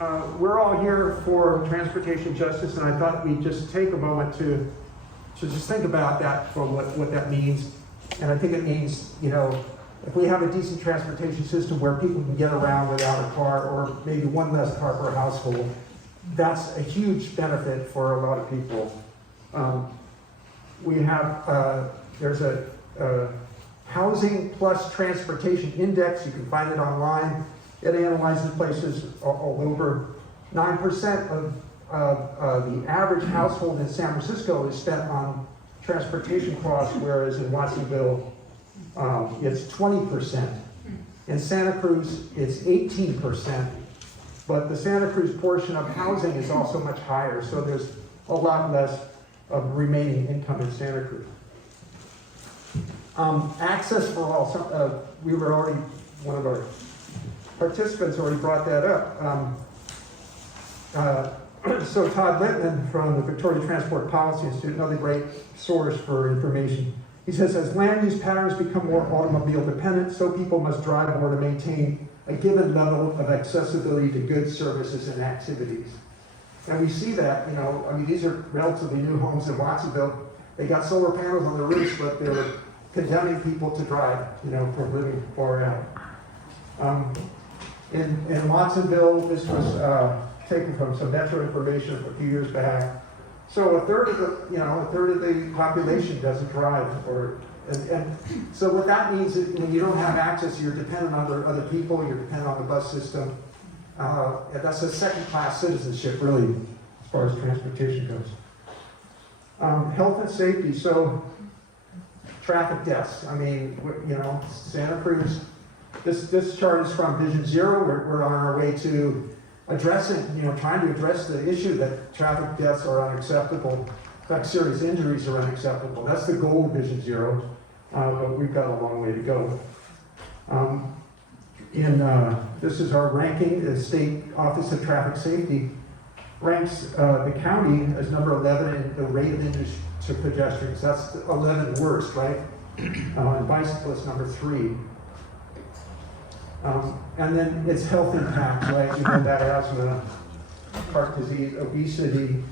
We're all here for transportation justice, and I thought we'd just take a moment to just think about that, for what that means. And I think it means, you know, if we have a decent transportation system where people can get around without a car, or maybe one less car per household, that's a huge benefit for a lot of people. We have, there's a housing plus transportation index. You can find it online. It analyzes places all over. 9% of the average household in San Francisco is spent on transportation costs, whereas in Watsonville, it's 20%. In Santa Cruz, it's 18%. But the Santa Cruz portion of housing is also much higher, so there's a lot less of remaining income in Santa Cruz. Access for all. We were already, one of our participants already brought that up. So Todd Littman from the Victoria Transport Policy Institute, another great source for information. He says, as land use patterns become more automobile dependent, so people must drive more to maintain a given level of accessibility to goods, services, and activities. And we see that, you know, I mean, these are relatively new homes in Watsonville. They got solar panels on the roofs, but they were condemning people to drive, you know, from living far out. In Watsonville, this was taken from some Metro information a few years back. So a third of the population doesn't drive, and so what that means is when you don't have access, you're dependent on other people, you're dependent on the bus system. And that's a second-class citizenship, really, as far as transportation goes. Health and safety. So traffic deaths. I mean, you know, Santa Cruz. This chart is from Vision Zero. We're on our way to addressing, you know, trying to address the issue that traffic deaths are unacceptable. In fact, serious injuries are unacceptable. That's the goal of Vision Zero, but we've got a long way to go. This is our ranking. The State Office of Traffic Safety ranks the county as number 11 in the rate of injuries to pedestrians. That's the 11th worst, right? And bicyclists number 3. And then it's health impacts, right? You know, that asthma, heart disease, obesity,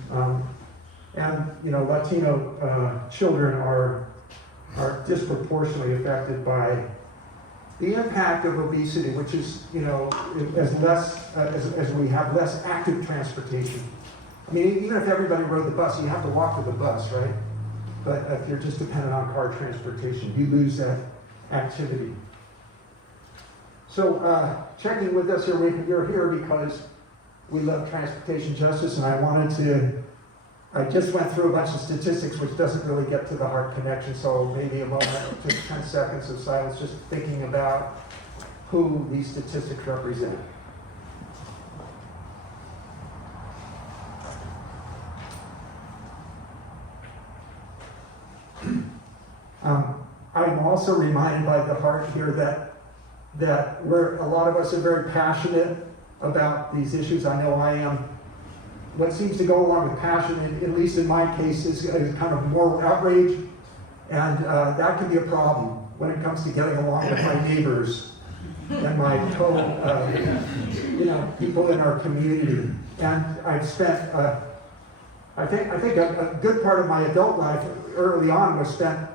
and you know, Latino children are disproportionately affected by the impact of obesity, which is, you know, as we have less active transportation. I mean, even if everybody rode the bus, you have to walk to the bus, right? But if you're just dependent on car transportation, you lose that activity. So checking with us here, you're here because we love transportation justice, and I just went through a bunch of statistics which doesn't really get to the heart connection, so maybe a moment, just 10 seconds of silence, just thinking about who these statistics represent. I'm also reminded by the heart here that a lot of us are very passionate about these issues. I know I am. What seems to go along with passion, at least in my case, is kind of moral outrage, and that can be a problem when it comes to getting along with my neighbors and my people in our community. And I've spent, I think a good part of my adult life early on was spent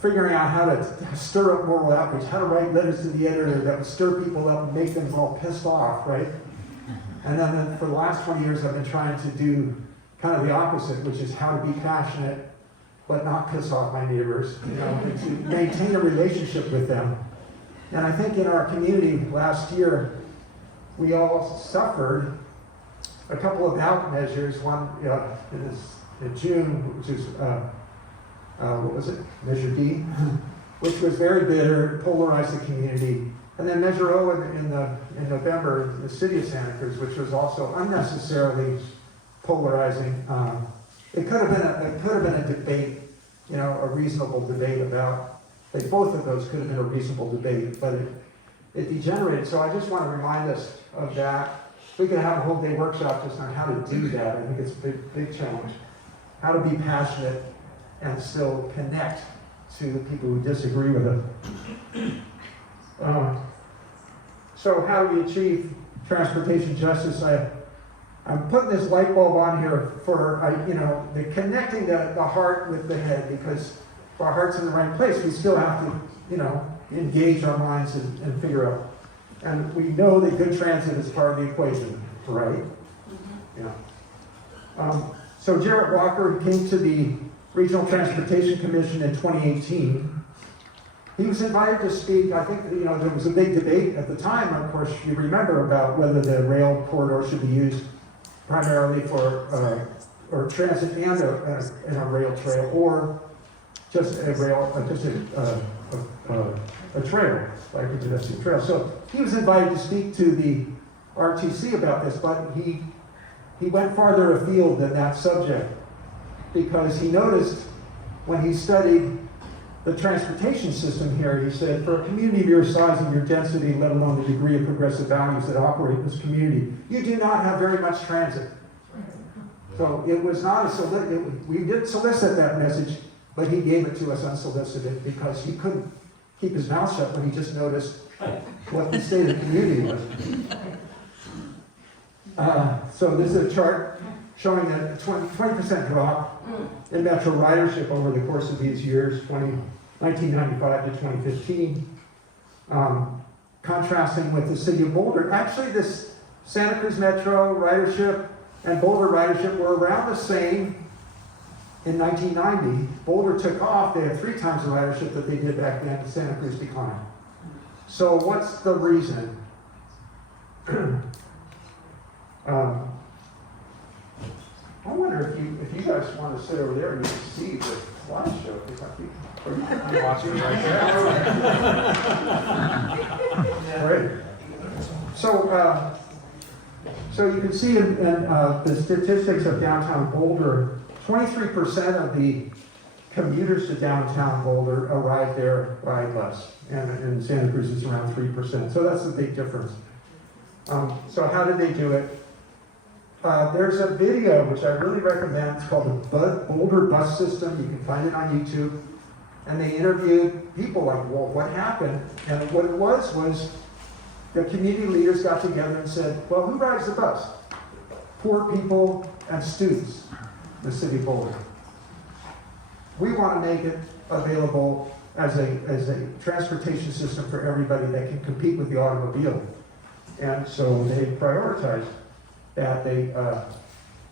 figuring out how to stir up moral outrage, how to write letters to the editor that would stir people up and make them all pissed off, right? And then for the last 20 years, I've been trying to do kind of the opposite, which is how to be passionate, but not piss off my neighbors, you know, and to maintain a relationship with them. And I think in our community last year, we all suffered a couple of ballot measures. One in June, which is, what was it? Measure D, which was very bitter, polarized the community. And then Measure O in November, the city of Santa Cruz, which was also unnecessarily polarizing. It could have been a debate, you know, a reasonable debate about. Both of those could have been a reasonable debate, but it degenerated. So I just want to remind us of that. We could have a whole day workshop just on how to do that. I think it's a big challenge. How to be passionate and still connect to the people who disagree with us. So how do we achieve transportation justice, I'm putting this light bulb on here for, the connecting the heart with the head, because if our heart's in the right place, we still have to, engage our minds and figure out. And we know that good transit is part of the equation, right? Yeah. So Jarrett Walker came to the Regional Transportation Commission in 2018. He was invited to speak. I think, there was a big debate at the time, of course, you remember, about whether the rail corridor should be used primarily for or transit and a rail trail, or just a trail, like a pedestrian trail. So he was invited to speak to the RTC about this, but he went farther afield than that subject, because he noticed when he studied the transportation system here, he said, for a community of your size and your density, let alone the degree of progressive values that operate in this community, you do not have very much transit. So it was not we didn't solicit that message, but he gave it to us unsolicited, because he couldn't keep his mouth shut when he just noticed what the state of the community was. So this is a chart showing a 20% drop in metro ridership over the course of these years, 1995 to 2015. Contrasting with the city of Boulder. Actually, this Santa Cruz Metro ridership and Boulder ridership were around the same in 1990. Boulder took off. They had 3 times the ridership that they did back then. Santa Cruz declined. So what's the reason? I wonder if you guys want to sit over there and you can see the slideshow. Or you can be watching it right there. Great. So you can see in the statistics of downtown Boulder, 23% of the commuters to downtown Boulder arrive there by bus, and in Santa Cruz it's around 3%. So that's a big difference. So how did they do it? There's a video which I really recommend. It's called the Boulder Bus System. You can find it on YouTube. And they interviewed people like, well, what happened? And what it was the community leaders got together and said, well, who rides the bus? Poor people and students in the city of Boulder. We want to make it available as a transportation system for everybody that can compete with the automobile. And so they prioritized that. They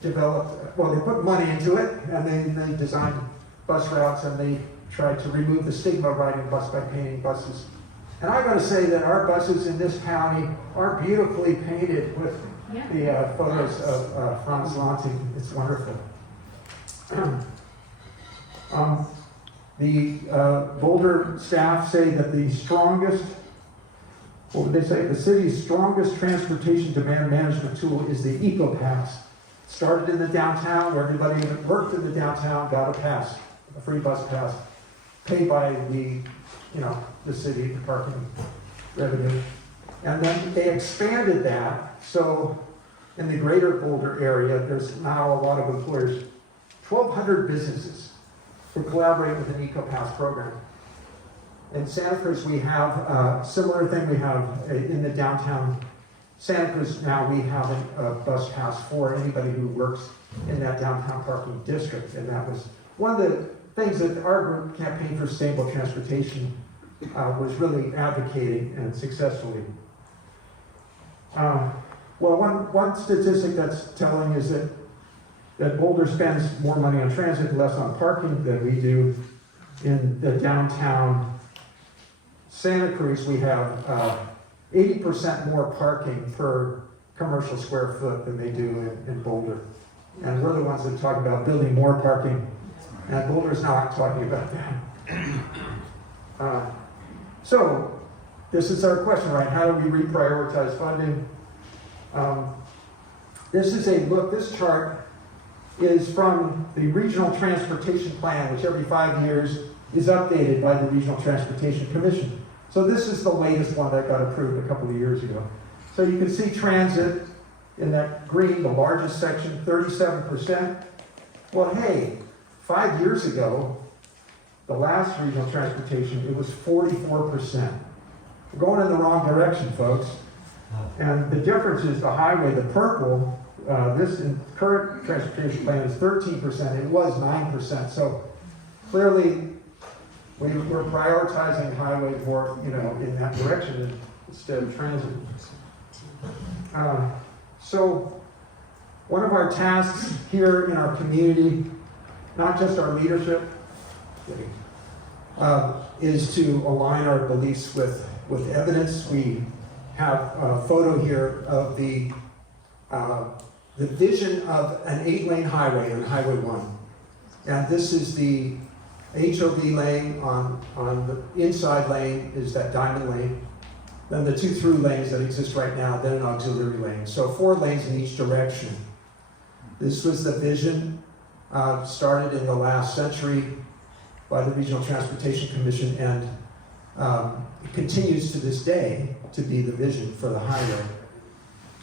they put money into it, and they designed bus routes, and they tried to remove the stigma of riding bus by painting buses. And I'm going to say that our buses in this county are beautifully painted with the photos of Franz Lani. It's wonderful. The Boulder staff say that the city's strongest transportation demand management tool is the EcoPass. It started in the downtown, where everybody that worked in the downtown got a pass, a free bus pass, paid by the city, the parking revenue. And then they expanded that, so in the greater Boulder area, there's now a lot of employers, 1,200 businesses who collaborate with an EcoPass program. In Santa Cruz, we have a similar thing. We have in the downtown Santa Cruz now, we have a bus pass for anybody who works in that downtown parking district. And that was one of the things that our group, Campaign for Sustainable Transportation, was really advocating, and successfully. One statistic that's telling is that Boulder spends more money on transit, less on parking than we do in the downtown Santa Cruz. We have 80% more parking per commercial square foot than they do in Boulder. And we're the ones that talk about building more parking, and Boulder's not talking about that. So this is our question, right? How do we reprioritize funding? This is a look. This chart is from the Regional Transportation Plan, which every 5 years is updated by the Regional Transportation Commission. So this is the latest one that got approved a couple of years ago. So you can see transit in that green, the largest section, 37%. Well, hey, 5 years ago, the last regional transportation, it was 44%. We're going in the wrong direction, folks. And the difference is the highway, the purple, this in current transportation plan is 13%, it was 9%. So clearly we're prioritizing highway for, in that direction instead of transit. So one of our tasks here in our community, not just our leadership, is to align our beliefs with evidence. We have a photo here of the vision of an 8-lane highway on Highway 1. And this is the HOV lane. On the inside lane is that diamond lane. Then the 2 through lanes that exist right now, then an auxiliary lane. So 4 lanes in each direction. This was the vision, started in the last century by the Regional Transportation Commission, and it continues to this day to be the vision for the highway.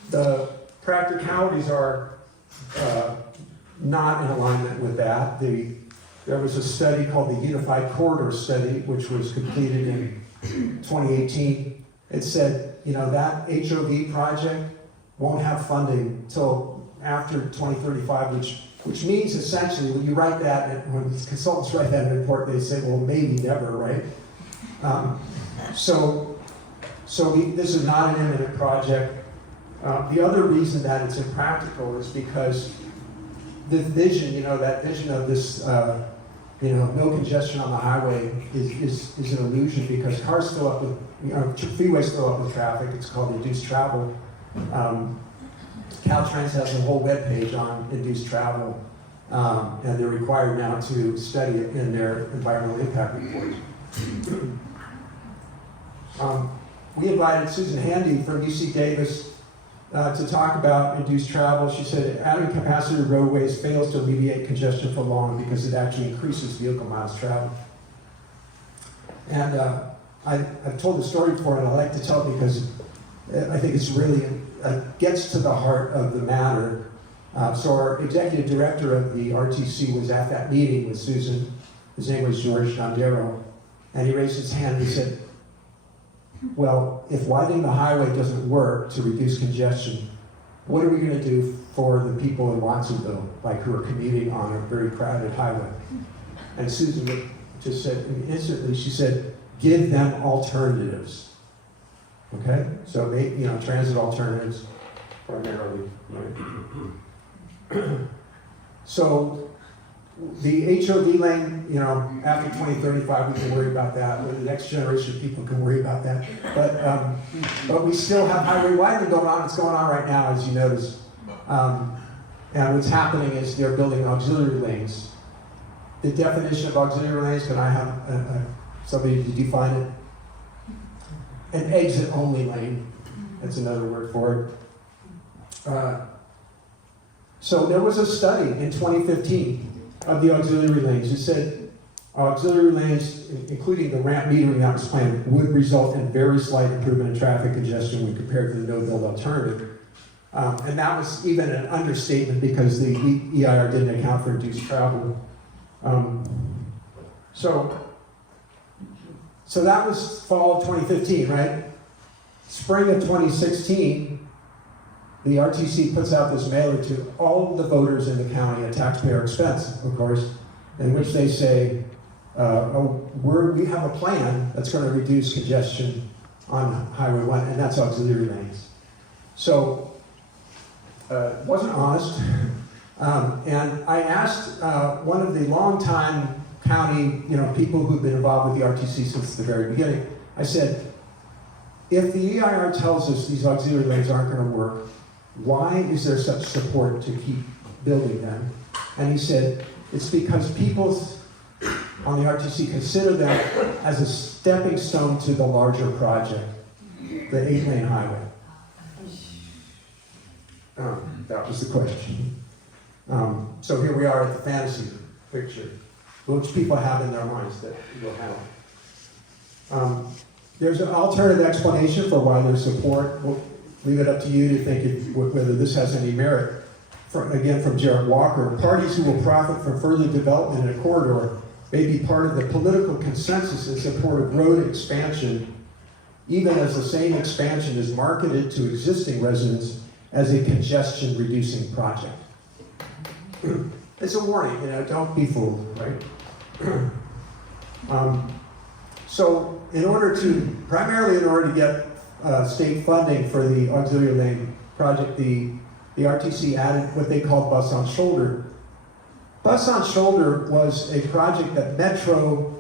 The practicalities are not in alignment with that. There was a study called the Unified Corridor Study, which was completed in 2018. It said, that HOV project won't have funding until after 2035, which means essentially when you write that, and when consultants write that in a report, they say, well, maybe never, right? So this is not an imminent project. The other reason that it's impractical is because the vision, that vision of this, no congestion on the highway is an illusion, because cars fill up with, freeways fill up with traffic. It's called induced travel. Caltrans has a whole webpage on induced travel, and they're required now to study it in their environmental impact reports. We invited Susan Handy from UC Davis to talk about induced travel. She said adding capacity to roadways fails to alleviate congestion for long because it actually increases vehicle miles traveled. And I've told the story before, and I like to tell it because I think it's really gets to the heart of the matter. So our executive director of the RTC was at that meeting with Susan. His name was George Nandero, and he raised his hand and he said, well, if widening the highway doesn't work to reduce congestion, what are we going to do for the people in Watsonville, who are commuting on a very crowded highway? And Susan just said, instantly, she said, give them alternatives. Okay? So they, transit alternatives primarily, right? So the HOV lane, after 2035, we can worry about that, or the next generation of people can worry about that. But we still have highway widening going on. It's going on right now, as you notice. And what's happening is they're building auxiliary lanes. The definition of auxiliary lanes, can I have somebody to define it? An exit-only lane. That's another word for it. So there was a study in 2015 of the auxiliary lanes. It said auxiliary lanes, including the ramp metering that was planned, would result in very slight improvement in traffic congestion when compared to the no-build alternative. And that was even an understatement because the EIR didn't account for induced travel. So that was fall of 2015, right? Spring of 2016, the RTC puts out this mailer to all the voters in the county at taxpayer expense, of course, in which they say, we have a plan that's going to reduce congestion on Highway 1, and that's auxiliary lanes. So, it wasn't honest. And I asked one of the longtime county, people who've been involved with the RTC since the very beginning, I said, if the EIR tells us these auxiliary lanes aren't going to work, why is there such support to keep building them? And he said, it's because people on the RTC consider that as a stepping stone to the larger project, the 8-lane highway. That was the question. So here we are at the fantasy picture, which people have in their minds that will have. There's an alternative explanation for why there's support. We'll leave it up to you to think whether this has any merit. Again, from Jared Walker, parties who will profit from further development in a corridor may be part of the political consensus in support of road expansion even as the same expansion is marketed to existing residents as a congestion-reducing project. It's a warning, don't be fooled, right? So primarily in order to get state funding for the auxiliary lane project, the RTC added what they call bus on shoulder. Bus on shoulder was a project that Metro,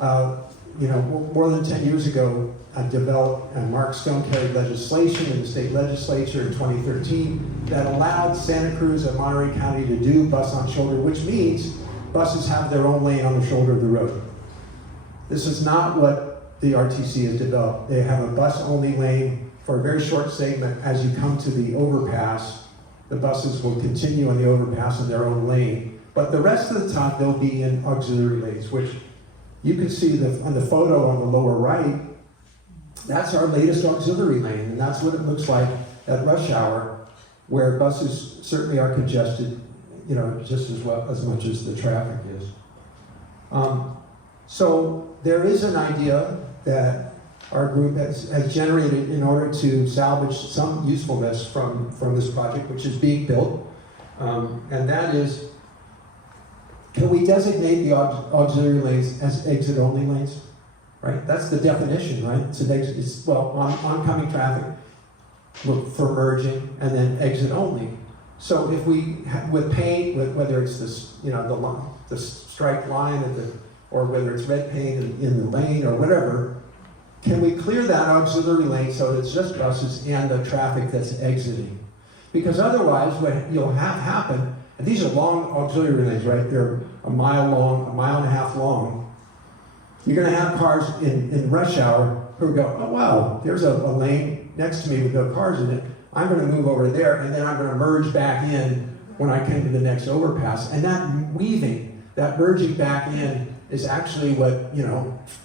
more than 10 years ago, developed, and Mark Stone carried legislation in the state legislature in 2013 that allowed Santa Cruz and Monterey County to do bus on shoulder, which means buses have their own lane on the shoulder of the road. This is not what the RTC has developed. They have a bus-only lane for a very short segment. As you come to the overpass, the buses will continue on the overpass in their own lane. But the rest of the time, they'll be in auxiliary lanes, which you can see on the photo on the lower right. That's our latest auxiliary lane, and that's what it looks like at rush hour, where buses certainly are congested, just as much as the traffic is. So there is an idea that our group has generated in order to salvage some usefulness from this project, which is being built, and that is, can we designate the auxiliary lanes as exit-only lanes? Right, that's the definition, right? It's oncoming traffic for merging, and then exit only. So if we, with paint, whether it's this, the striped line, or whether it's red paint in the lane or whatever, can we clear that auxiliary lane so it's just buses and the traffic that's exiting? Because otherwise, what you'll have happen, and these are long auxiliary lanes, right? They're a mile long, a mile and a half long. You're going to have cars in rush hour who go, oh wow, there's a lane next to me with no cars in it. I'm going to move over there, and then I'm going to merge back in when I come to the next overpass. And that weaving, that merging back in, is actually what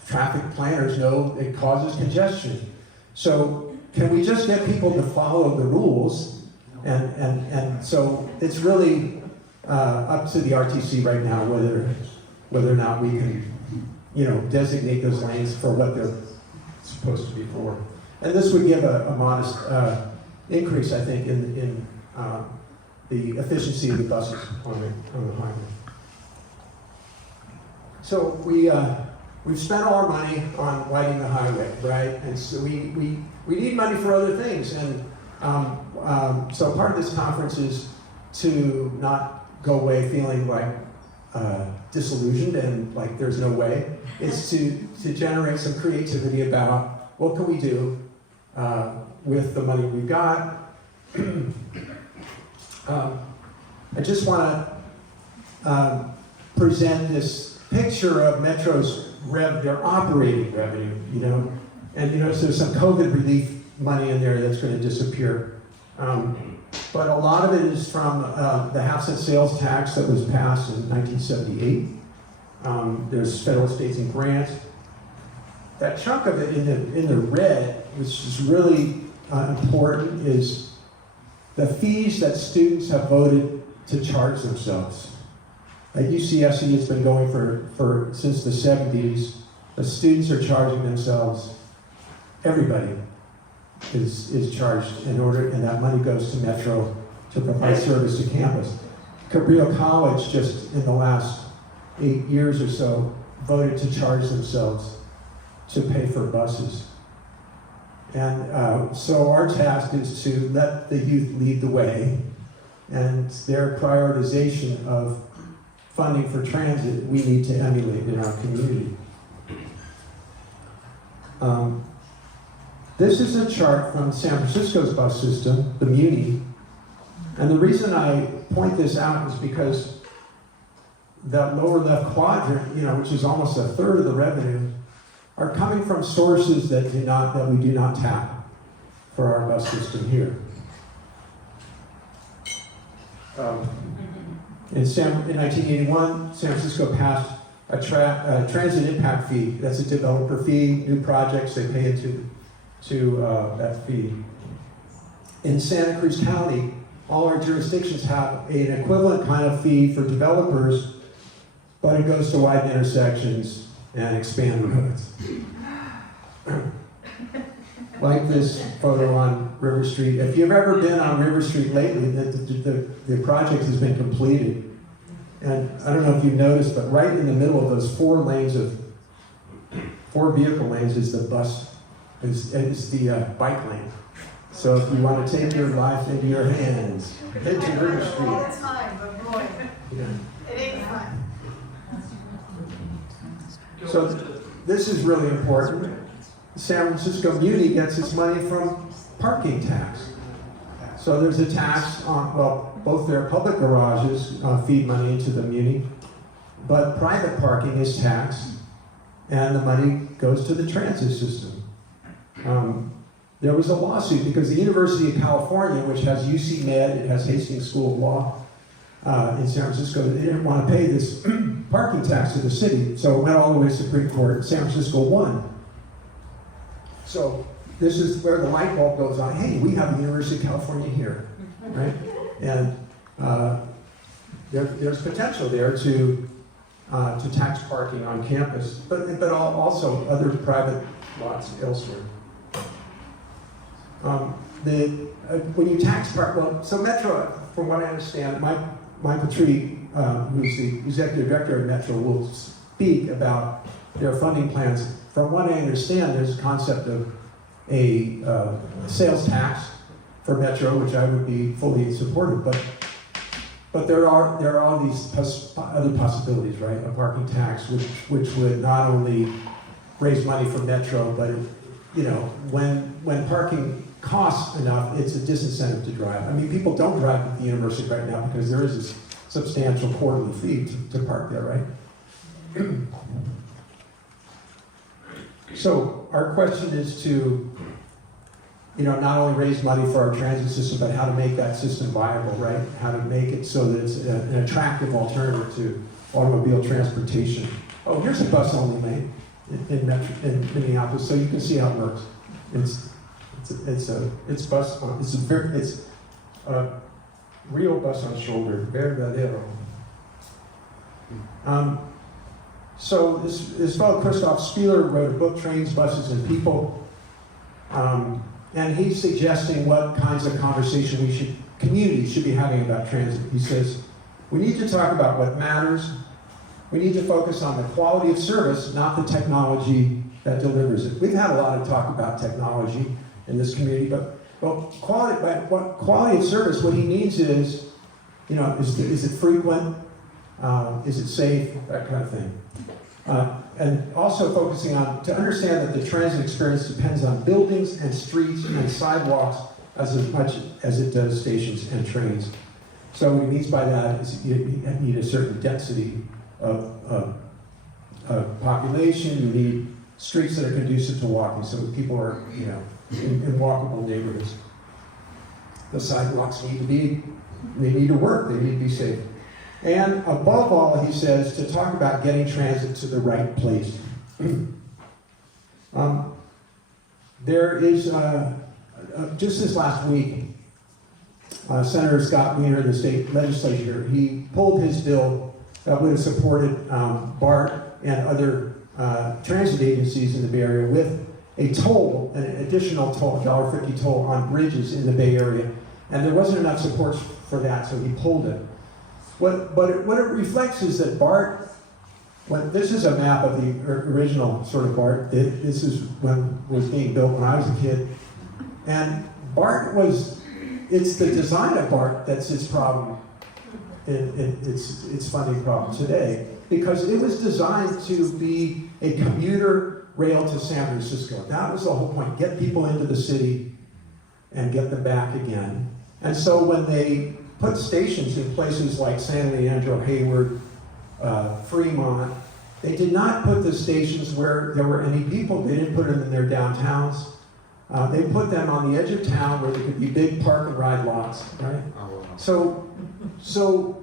traffic planners know it causes congestion. So can we just get people to follow the rules? And so it's really up to the RTC right now whether or not we can designate those lanes for what they're supposed to be for. And this would give a modest increase, I think, in the efficiency of the buses on the highway. So we've spent all our money on widening the highway, right? And so we need money for other things. And so part of this conference is to not go away feeling like disillusioned and like there's no way. It's to generate some creativity about what can we do with the money we've got. I just want to present this picture of Metro's their operating revenue, and so there's some COVID relief money in there that's going to disappear. But a lot of it is from the half-cent sales tax that was passed in 1978. There's federal, states, and grants. That chunk of it in the red, which is really important, is the fees that students have voted to charge themselves. At UCSC, it's been going for since the 70s. The students are charging themselves. Everybody is charged and that money goes to Metro to provide service to campus. Cabrillo College, just in the last 8 years or so, voted to charge themselves to pay for buses. And so our task is to let the youth lead the way, and their prioritization of funding for transit we need to emulate in our community. This is a chart from San Francisco's bus system, the Muni. And the reason I point this out is because that lower left quadrant, which is almost a third of the revenue, are coming from sources that we do not tap for our bus system here. In 1981, San Francisco passed a transit impact fee. That's a developer fee, new projects, they pay into that fee. In Santa Cruz County, all our jurisdictions have an equivalent kind of fee for developers, but it goes to widen intersections and expand roads. like this photo on River Street. If you've ever been on River Street lately, the project has been completed. And I don't know if you've noticed, but right in the middle of those four vehicle lanes is the the bike lane. So if you want to take your life into your hands, head to River Street. All the time, but boy, Yeah. it ain't fun. So this is really important. San Francisco Muni gets its money from parking tax. So there's a tax on, well, both their public garages feed money into the Muni, but private parking is taxed, and the money goes to the transit system. There was a lawsuit because the University of California, which has UC Med, it has Hastings School of Law in San Francisco, they didn't want to pay this parking tax to the city, so it went all the way to the Supreme Court. San Francisco won. So this is where the light bulb goes on. Hey, we have the University of California here, right? And there's potential there to tax parking on campus, but also other private lots elsewhere. When you tax park, well, so Metro, from what I understand, Michael Tree, who's the executive director of Metro, will speak about their funding plans. From what I understand, there's a concept of a sales tax for Metro, which I would be fully supportive. But there are all these other possibilities, right? A parking tax, which would not only raise money for Metro, but when parking costs enough, it's a disincentive to drive. I mean, people don't drive at the university right now because there is this substantial quarterly fee to park there, right? So our question is to, not only raise money for our transit system, but how to make that system viable, right? How to make it so that it's an attractive alternative to automobile transportation. Oh, here's a bus-only lane in Minneapolis, so you can see how it works. It's a real bus on shoulder, verdadero. So this fellow Christoph Spieler wrote a book, Trains, Buses, and People, and he's suggesting what kinds of conversation communities should be having about transit. He says, we need to talk about what matters. We need to focus on the quality of service, not the technology that delivers it. We've had a lot of talk about technology in this community, but quality of service, what he needs is, is it frequent? Is it safe? That kind of thing. And also focusing on, to understand that the transit experience depends on buildings and streets and sidewalks as much as it does stations and trains. So what he means by that is you need a certain density of population, you need streets that are conducive to walking, so people are, in walkable neighborhoods. The sidewalks need to work, they need to be safe. And above all, he says, to talk about getting transit to the right place. There is, just this last week, Senator Scott Wiener in the state legislature, he pulled his bill that would have supported BART and other transit agencies in the Bay Area with a toll, an additional toll, $1.50 toll on bridges in the Bay Area. And there wasn't enough support for that, so he pulled it. What it reflects is that BART, this is a map of the original sort of BART. This is when it was being built when I was a kid. And BART it's the design of BART that's its problem, its funding problem today, because it was designed to be a commuter rail to San Francisco. That was the whole point, get people into the city and get them back again. And so when they put stations in places like San Leandro, Hayward, Fremont, they did not put the stations where there were any people. They didn't put them in their downtowns. They put them on the edge of town where there could be big park and ride lots, right? So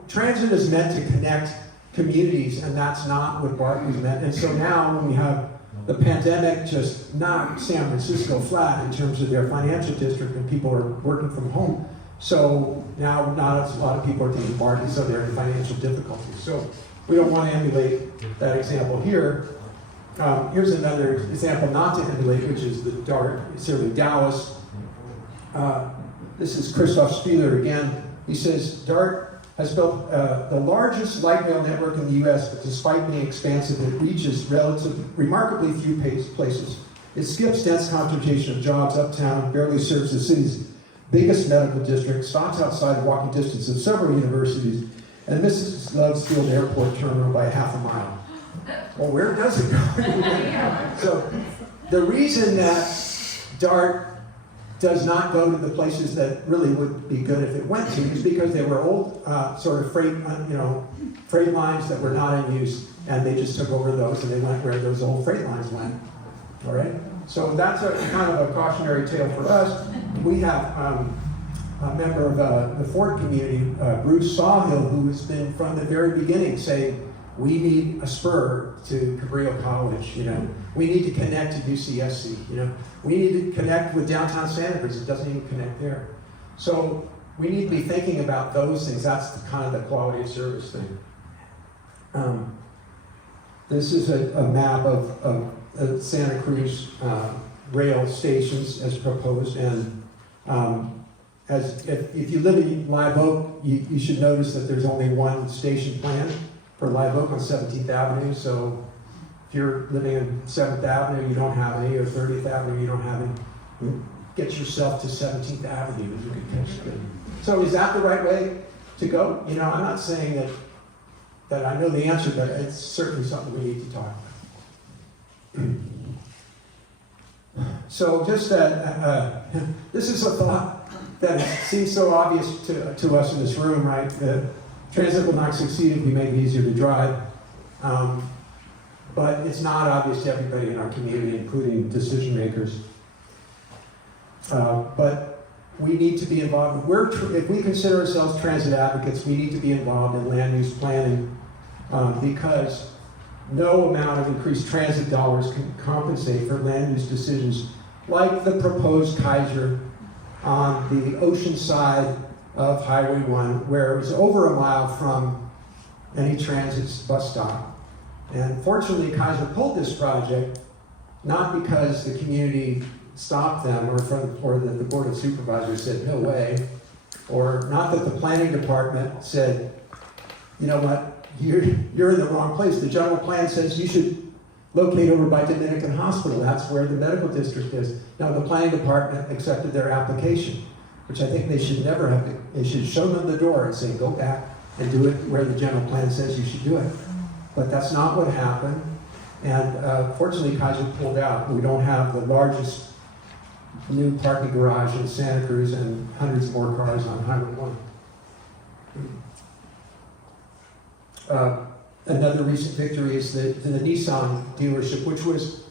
transit is meant to connect communities, and that's not what BART was meant. And so now when we have the pandemic just knocked San Francisco flat in terms of their financial district, and people are working from home, so now not a lot of people are taking BART, and so they're in financial difficulties. So we don't want to emulate that example here. Here's another example not to emulate, which is the DART. It's here in Dallas. This is Christoph Spieler again. He says, DART has built the largest light rail network in the U.S., but despite being expansive, it reaches remarkably few places. It skips dense concentration of jobs uptown, barely serves the city's biggest medical district, stops outside walking distance of several universities, and misses Love's Field Airport terminal by half a mile. Well, where does it go? So the reason that DART does not go to the places that really would be good if it went to is because they were old sort of freight lines that were not in use, and they just took over those and they went where those old freight lines went. All right? So that's a kind of a cautionary tale for us. We have a member of the Ford community, Bruce Sawhill, who has been from the very beginning saying, we need a spur to Cabrillo College, We need to connect to UCSC, We need to connect with downtown Santa Cruz. It doesn't even connect there. So we need to be thinking about those things. That's kind of the quality of service thing. This is a map of Santa Cruz rail stations as proposed, and if you live in Live Oak, you should notice that there's only one station planned for Live Oak on 17th Avenue. So if you're living in 7th Avenue, you don't have any, or 30th Avenue, you don't have any, get yourself to 17th Avenue. You can catch it. So is that the right way to go? I'm not saying that I know the answer, but it's certainly something we need to talk about. So just that, this is a thought that seems so obvious to us in this room, right? Transit will not succeed if we make it easier to drive. But it's not obvious to everybody in our community, including decision makers. But we need to be involved. If we consider ourselves transit advocates, we need to be involved in land use planning because no amount of increased transit dollars can compensate for land use decisions like the proposed Kaiser on the ocean side of Highway 1, where it was over a mile from any transit bus stop. And fortunately, Kaiser pulled this project, not because the community stopped them or that the Board of Supervisors said, no way, or not that the planning department said, you know what, you're in the wrong place. The general plan says you should locate over by Dominican Hospital. That's where the medical district is. Now, the planning department accepted their application, which I think they should never have. They should show them the door and say, go back and do it where the general plan says you should do it. But that's not what happened. And fortunately, Kaiser pulled out. We don't have the largest new parking garage in Santa Cruz and hundreds more cars on Highway 1. Another recent victory is the Nissan dealership, which was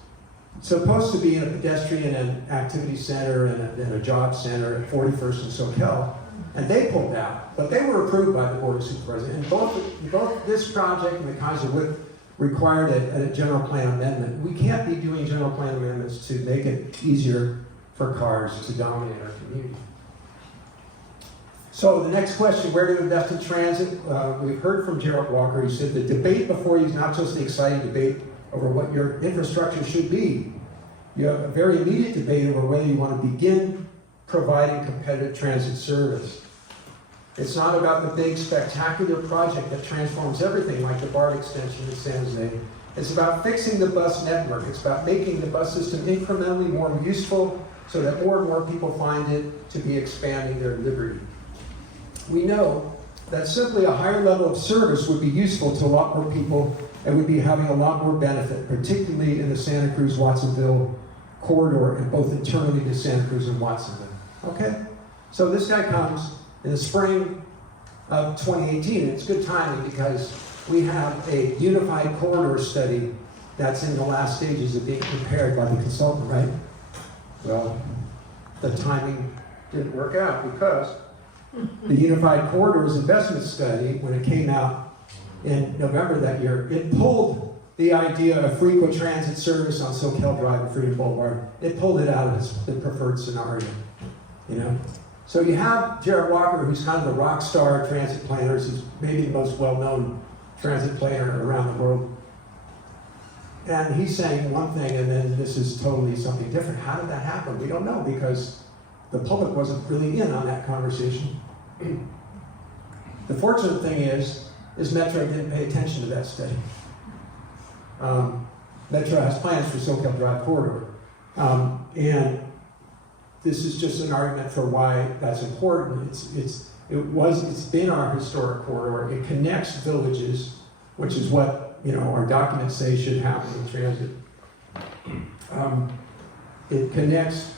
supposed to be in a pedestrian and activity center and a job center at 41st and Soquel, and they pulled out. But they were approved by the Board of Supervisors. And both this project and the Kaiser required a general plan amendment. We can't be doing general plan amendments to make it easier for cars to dominate our community. So the next question, where to invest in transit? We've heard from Gerald Walker. He said the debate before you is not just the exciting debate over what your infrastructure should be. You have a very immediate debate over whether you want to begin providing competitive transit service. It's not about the big spectacular project that transforms everything like the BART extension in San Jose. It's about fixing the bus network. It's about making the bus system incrementally more useful so that more and more people find it to be expanding their liberty. We know that simply a higher level of service would be useful to a lot more people and would be having a lot more benefit, particularly in the Santa Cruz-Watsonville corridor and both internally to Santa Cruz and Watsonville. Okay? So this guy comes in the spring of 2018. And it's good timing because we have a unified corridor study that's in the last stages of being prepared by the consultant, right? Well, the timing didn't work out because the Unified Corridors Investment Study, when it came out in November that year, it pulled the idea of frequent transit service on Soquel Drive and Freedom Boulevard. It pulled it out as the preferred scenario, So you have Jared Walker, who's kind of the rock star transit planner, who's maybe the most well-known transit planner around the world. And he's saying one thing, and then this is totally something different. How did that happen? We don't know, because the public wasn't really in on that conversation. The fortunate thing is Metro didn't pay attention to that study. Metro has plans for SoCal Drive corridor. And this is just an argument for why that's important. It's been our historic corridor. It connects villages, which is what our documents say should happen in transit. It connects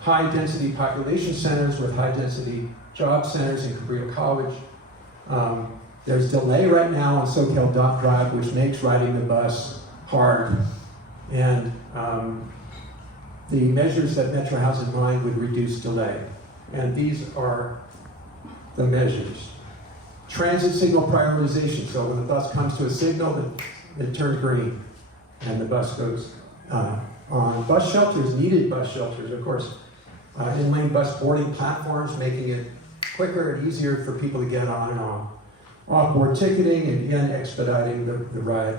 high-density population centers with high-density job centers in Cabrillo College. There's delay right now on SoCal Drive, which makes riding the bus hard. And the measures that Metro has in mind would reduce delay. And these are the measures. Transit signal prioritization. So when the bus comes to a signal, it turns green and the bus goes on. Bus shelters, needed bus shelters, of course. In-lane bus boarding platforms, making it quicker and easier for people to get on and off. Off-board ticketing, and again, expediting the ride.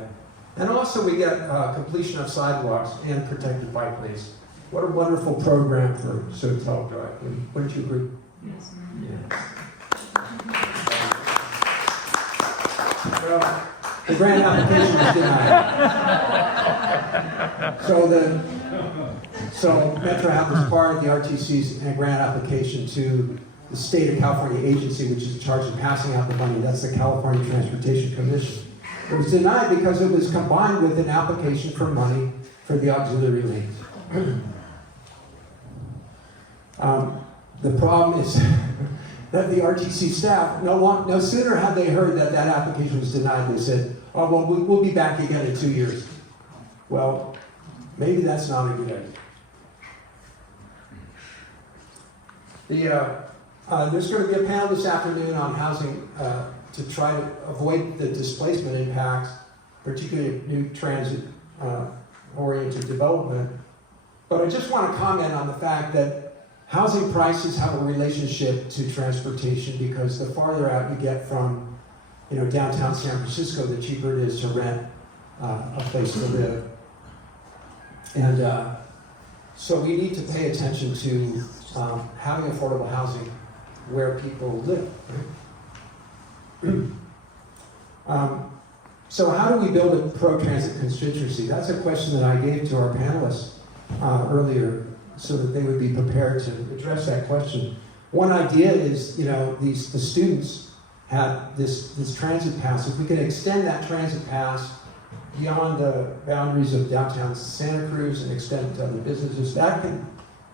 And also we get completion of sidewalks and protected bike lanes. What a wonderful program for SoCal Drive. Wouldn't you agree? Yes. Yeah. Well, the grant application was denied. So Metro was part of the RTC's grant application to the State of California agency, which is in charge of passing out the money. That's the California Transportation Commission. It was denied because it was combined with an application for money for the auxiliary lanes. The problem is that the RTC staff, no sooner had they heard that that application was denied, they said, oh, well, we'll be back again in 2 years. Well, maybe that's not a good idea. There's going to be a panel this afternoon on housing to try to avoid the displacement impacts, particularly new transit-oriented development. But I just want to comment on the fact that housing prices have a relationship to transportation, because the farther out you get from, downtown San Francisco, the cheaper it is to rent a place to live. And so we need to pay attention to having affordable housing where people live. Right? So how do we build a pro-transit constituency? That's a question that I gave to our panelists earlier, so that they would be prepared to address that question. One idea is, the students have this transit pass. If we can extend that transit pass beyond the boundaries of downtown Santa Cruz and extend it to other businesses, that can,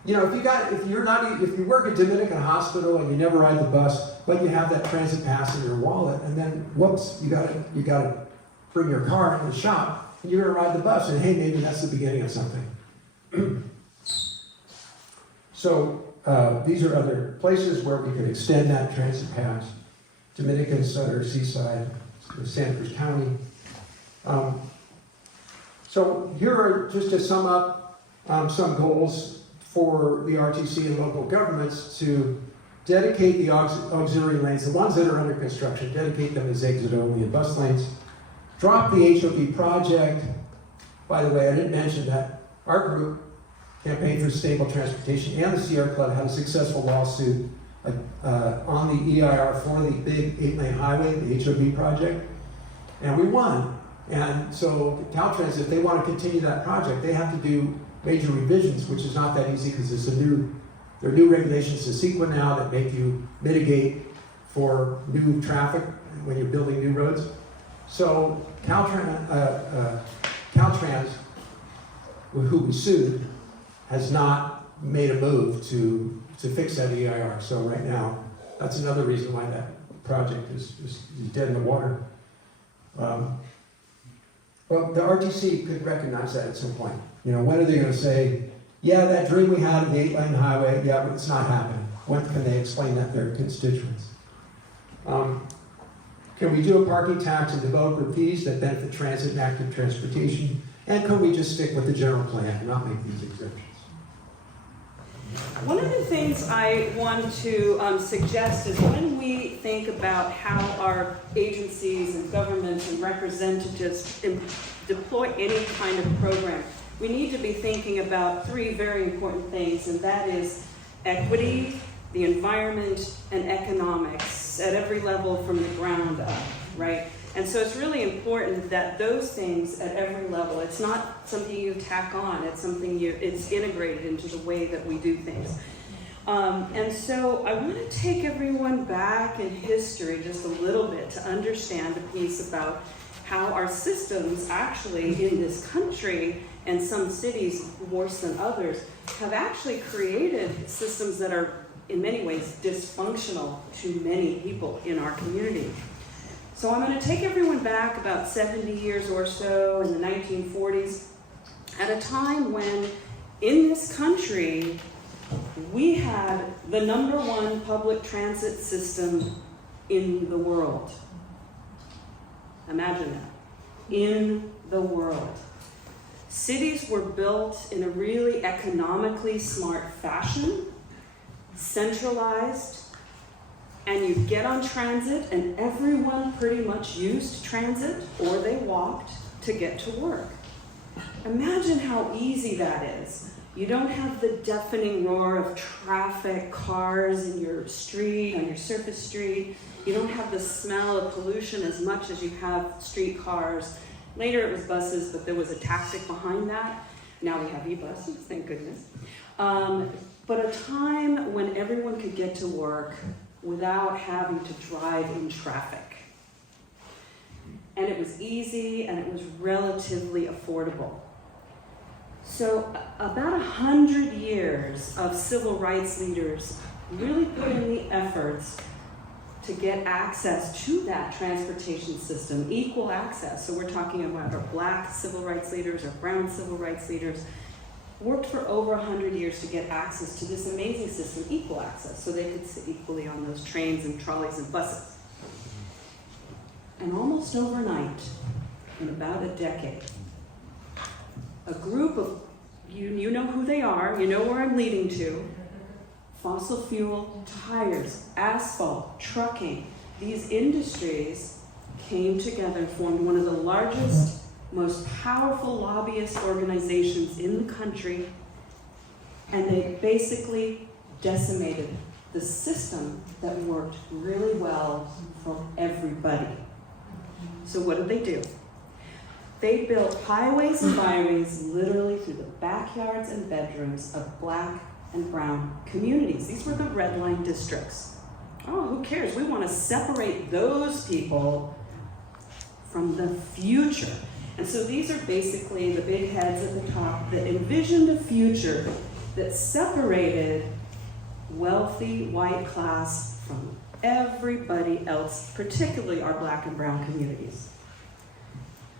if you work at Dominican Hospital and you never ride the bus, but you have that transit pass in your wallet, and then whoops, you gotta bring your car to the shop, and you're gonna ride the bus, and hey, maybe that's the beginning of something. So these are other places where we could extend that transit pass. Dominican Center, Seaside, Santa Cruz County. So here are, just to sum up, some goals for the RTC and local governments: to dedicate the auxiliary lanes, the ones that are under construction, dedicate them as exit-only and bus lanes. Drop the HOV project. By the way, I didn't mention that our group, Campaign for Stable Transportation, and the Sierra Club had a successful lawsuit on the EIR for the big 8-lane highway, the HOV project, and we won. And so Caltrans, if they want to continue that project, they have to do major revisions, which is not that easy, because there are new regulations to CEQA now that make you mitigate for new traffic when you're building new roads. So Caltrans, who we sued, has not made a move to fix that EIR. So right now, that's another reason why that project is dead in the water. Well, the RTC could recognize that at some point. When are they going to say, yeah, that dream we had of the 8-lane highway, yeah, but it's not happening? When can they explain that to their constituents? Can we do a parking tax and developer fees that benefit transit and active transportation? And can we just stick with the general plan and not make these exemptions? One of the things I want to suggest is when we think about how our agencies and governments and representatives deploy any kind of program, we need to be thinking about three very important things, and that is equity, the environment, and economics at every level from the ground up, right? And so it's really important that those things at every level, it's not something you tack on, it's something it's integrated into the way that we do things. And so I want to take everyone back in history just a little bit to understand a piece about how our systems actually in this country, and some cities worse than others, have actually created systems that are in many ways dysfunctional to many people in our community. So I'm going to take everyone back about 70 years or so in the 1940s, at a time when in this country we had the #1 public transit system in the world. Imagine that. In the world. Cities were built in a really economically smart fashion, centralized, and you get on transit, and everyone pretty much used transit, or they walked to get to work. Imagine how easy that is. You don't have the deafening roar of traffic, cars in your street, on your surface street. You don't have the smell of pollution as much as you have streetcars. Later it was buses, but there was a tactic behind that. Now we have e-buses, thank goodness. But a time when everyone could get to work without having to drive in traffic. And it was easy and it was relatively affordable. So about 100 years of civil rights leaders really put in the efforts to get access to that transportation system, equal access. So we're talking about our black civil rights leaders, our brown civil rights leaders, worked for over 100 years to get access to this amazing system, equal access, so they could sit equally on those trains and trolleys and buses. And almost overnight, in about a decade, a group of, you know who they are, you know where I'm leading to, fossil fuel, tires, asphalt, trucking, these industries came together and formed one of the largest, most powerful lobbyist organizations in the country, and they basically decimated the system that worked really well for everybody. So what did they do? They built highways and byways literally through the backyards and bedrooms of black and brown communities. These were the red line districts. Oh, who cares? We want to separate those people from the future. And so these are basically the big heads at the top that envisioned a future that separated wealthy white class from everybody else, particularly our black and brown communities.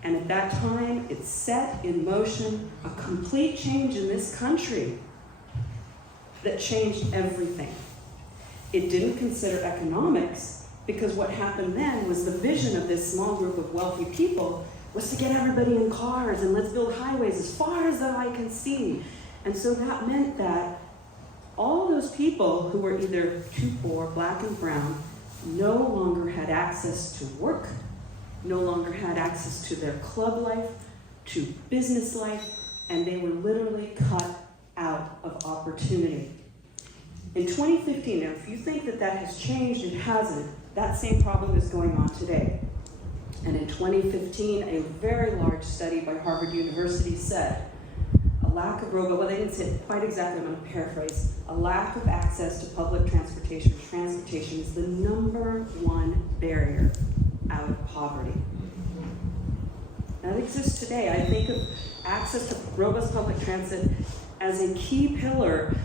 And at that time, it set in motion a complete change in this country that changed everything. It didn't consider economics, because what happened then was the vision of this small group of wealthy people was to get everybody in cars and let's build highways as far as the eye can see. And so that meant that all those people who were either too poor, black and brown, no longer had access to work, no longer had access to their club life, to business life, and they were literally cut out of opportunity. In 2015, now if you think that that has changed, it hasn't. That same problem is going on today. And in 2015, a very large study by Harvard University said a lack of well, they didn't say it quite exactly, I'm going to paraphrase, a lack of access to public transportation. Transportation is the #1 barrier out of poverty. That exists today. I think of access to robust public transit as a key pillar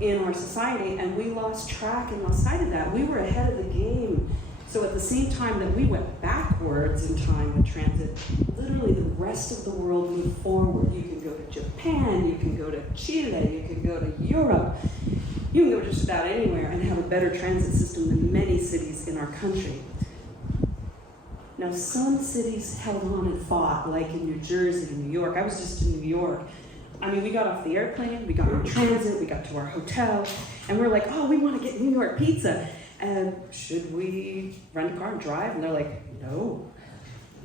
in our society, and we lost track and lost sight of that. We were ahead of the game. So at the same time that we went backwards in time with transit, literally the rest of the world moved forward. You can go to Japan, you can go to Chile, you can go to Europe, you can go just about anywhere and have a better transit system than many cities in our country. Now, some cities held on and fought, like in New Jersey and New York. I was just in New York. I mean, we got off the airplane, we got on transit, we got to our hotel, and we're like, oh, we want to get New York pizza. And should we rent a car and drive? And they're like, no.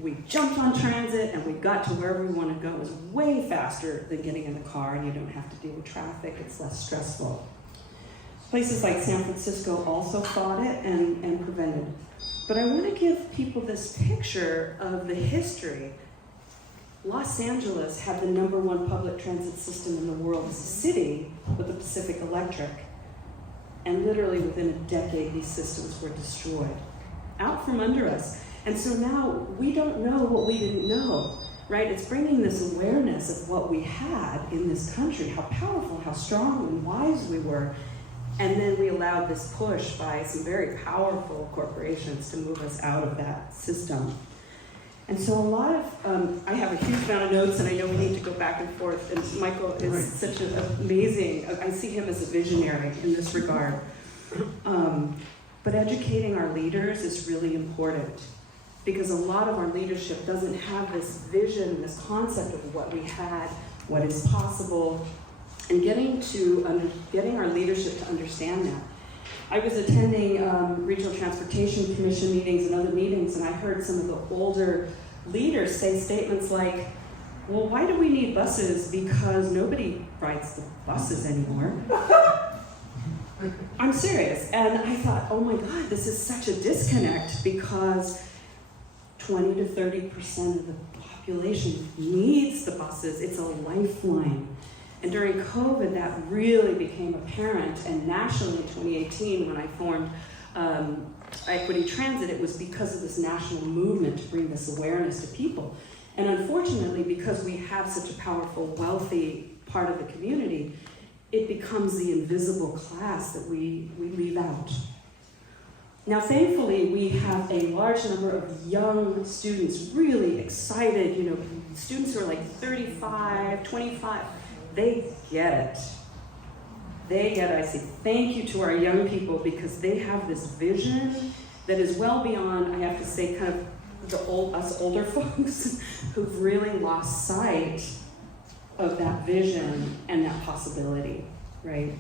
We jumped on transit and we got to wherever we want to go. It was way faster than getting in the car, and you don't have to deal with traffic. It's less stressful. Places like San Francisco also fought it and prevented. But I want to give people this picture of the history. Los Angeles had the #1 public transit system in the world as a city with the Pacific Electric. And literally within a decade, these systems were destroyed, out from under us. And so now we don't know what we didn't know, right? It's bringing this awareness of what we had in this country, how powerful, how strong and wise we were. And then we allowed this push by some very powerful corporations to move us out of that system. And so a lot of, I have a huge amount of notes, and I know we need to go back and forth, and Michael is such an amazing, I see him as a visionary in this regard. But educating our leaders is really important, because a lot of our leadership doesn't have this vision, this concept of what we had, what is possible, and getting our leadership to understand that. I was attending Regional Transportation Commission meetings and other meetings, and I heard some of the older leaders say statements like, well, why do we need buses? Because nobody rides the buses anymore. I'm serious. And I thought, oh my God, this is such a disconnect, because 20 to 30% of the population needs the buses. It's a lifeline. And during COVID, that really became apparent. And nationally in 2018, when I formed Equity Transit, it was because of this national movement to bring this awareness to people. And unfortunately, because we have such a powerful, wealthy part of the community, it becomes the invisible class that we leave out. Now, thankfully, we have a large number of young students, really excited, students who are like 35, 25. They get it. They get it. I say thank you to our young people, because they have this vision that is well beyond, I have to say, kind of us older folks who've really lost sight of that vision and that possibility, right?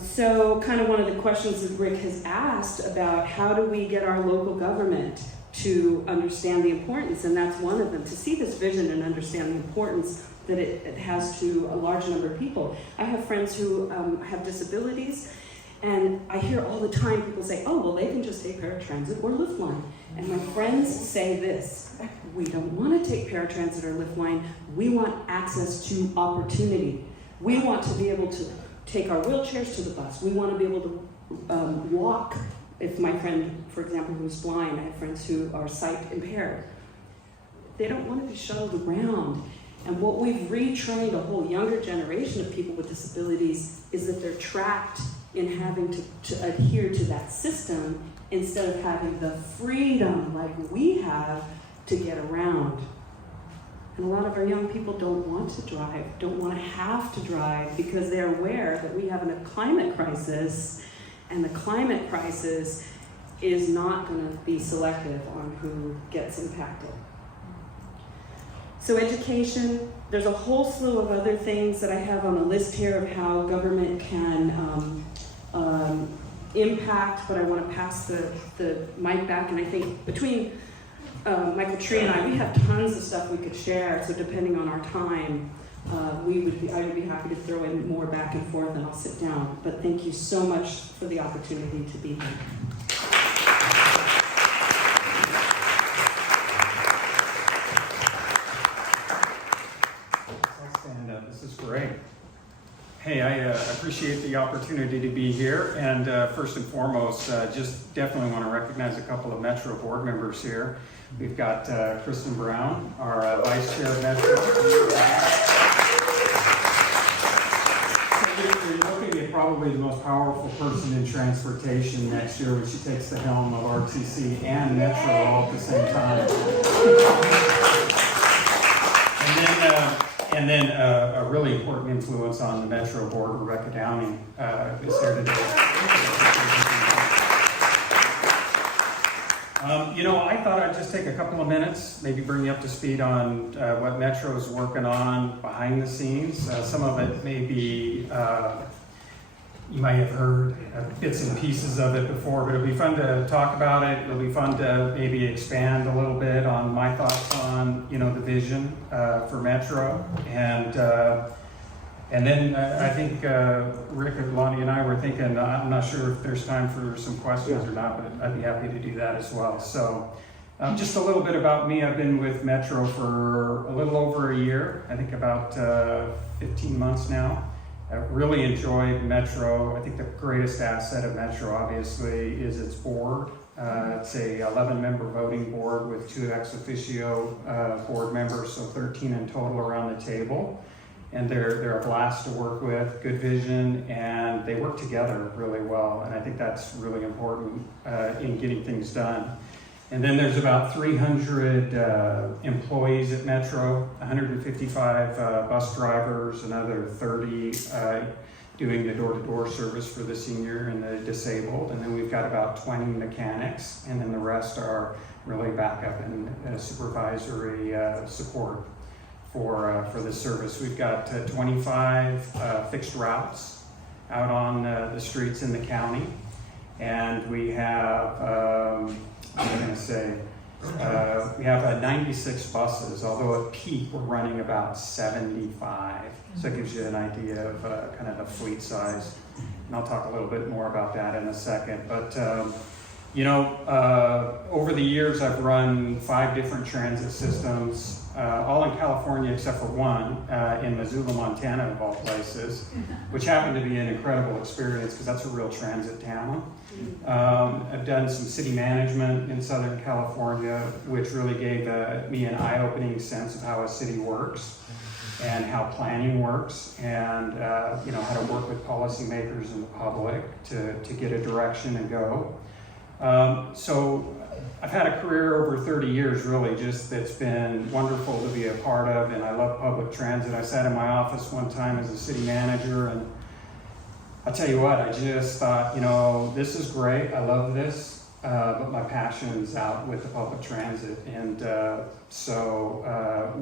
So kind of one of the questions that Rick has asked about, how do we get our local government to understand the importance? And that's one of them, to see this vision and understand the importance that it has to a large number of people. I have friends who have disabilities, and I hear all the time people say, oh, well, they can just take paratransit or Liftline. And my friends say this: we don't want to take paratransit or Liftline. We want access to opportunity. We want to be able to take our wheelchairs to the bus. We want to be able to walk. If my friend, for example, who's blind, I have friends who are sight impaired. They don't want to be shuttled around. And what we've retrained a whole younger generation of people with disabilities is that they're trapped in having to adhere to that system, instead of having the freedom like we have to get around. And a lot of our young people don't want to drive, don't want to have to drive, because they're aware that we have a climate crisis, and the climate crisis is not going to be selective on who gets impacted. So education, there's a whole slew of other things that I have on a list here of how government can impact, but I want to pass the mic back, and I think between Michael Tree and I, we have tons of stuff we could share, so depending on our time, I would be happy to throw in more back and forth, and I'll sit down. But thank you so much for the opportunity to be here. This is great. Hey, I appreciate the opportunity to be here, and first and foremost, just definitely want to recognize a couple of Metro board members here. We've got Kristen Brown, our Vice Chair of Metro. You're looking at probably the most powerful person in transportation next year when she takes the helm of RTC and Metro all at the same time. And then a really important influence on the Metro board, Rebecca Downing, is here today. I thought I'd just take a couple of minutes, maybe bring you up to speed on what Metro's working on behind the scenes. Some of it may be, you might have heard bits and pieces of it before, but it'll be fun to talk about it. It'll be fun to maybe expand a little bit on my thoughts on, the vision for Metro. And then I think Rick and Lani and I were thinking, I'm not sure if there's time for some questions or not, but I'd be happy to do that as well. So just a little bit about me. I've been with Metro for a little over a year, I think about 15 months now. I really enjoyed Metro. I think the greatest asset of Metro, obviously, is its board. It's a 11-member voting board with 2 ex officio board members, so 13 in total around the table. And they're a blast to work with, good vision, and they work together really well. And I think that's really important in getting things done. And then there's about 300 employees at Metro, 155 bus drivers, another 30 doing the door-to-door service for the senior and the disabled. And then we've got about 20 mechanics, and then the rest are really backup and supervisory support for this service. We've got 25 fixed routes out on the streets in the county, and we have, we have 96 buses, although at peak we're running about 75. So it gives you an idea of kind of the fleet size. And I'll talk a little bit more about that in a second. But over the years I've run 5 different transit systems, all in California except for one in Missoula, Montana, of all places, which happened to be an incredible experience because that's a real transit town. I've done some city management in Southern California, which really gave me an eye-opening sense of how a city works and how planning works, and how to work with policymakers and the public to get a direction and go. So I've had a career over 30 years, really, just that's been wonderful to be a part of, and I love public transit. I sat in my office one time as a city manager, and I'll tell you what, I just thought, this is great, I love this, but my passion's out with the public transit, and so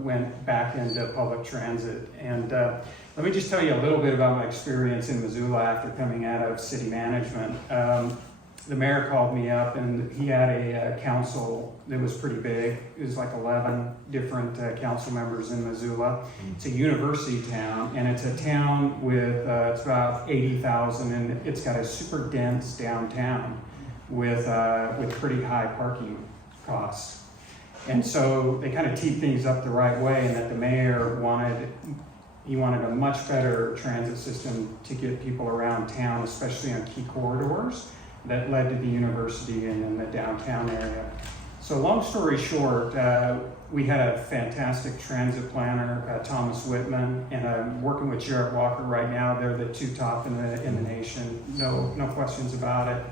went back into public transit. And let me just tell you a little bit about my experience in Missoula after coming out of city management. The mayor called me up, and he had a council that was pretty big. It was like 11 different council members in Missoula. It's a university town, and it's a town with, it's about 80,000, and it's got a super dense downtown with pretty high parking costs. And so they kind of teed things up the right way, and that the mayor wanted a much better transit system to get people around town, especially on key corridors that led to the university and in the downtown area. So long story short, we had a fantastic transit planner, Thomas Whitman, and I'm working with Jared Walker right now. They're the 2 top in the nation, no questions about it.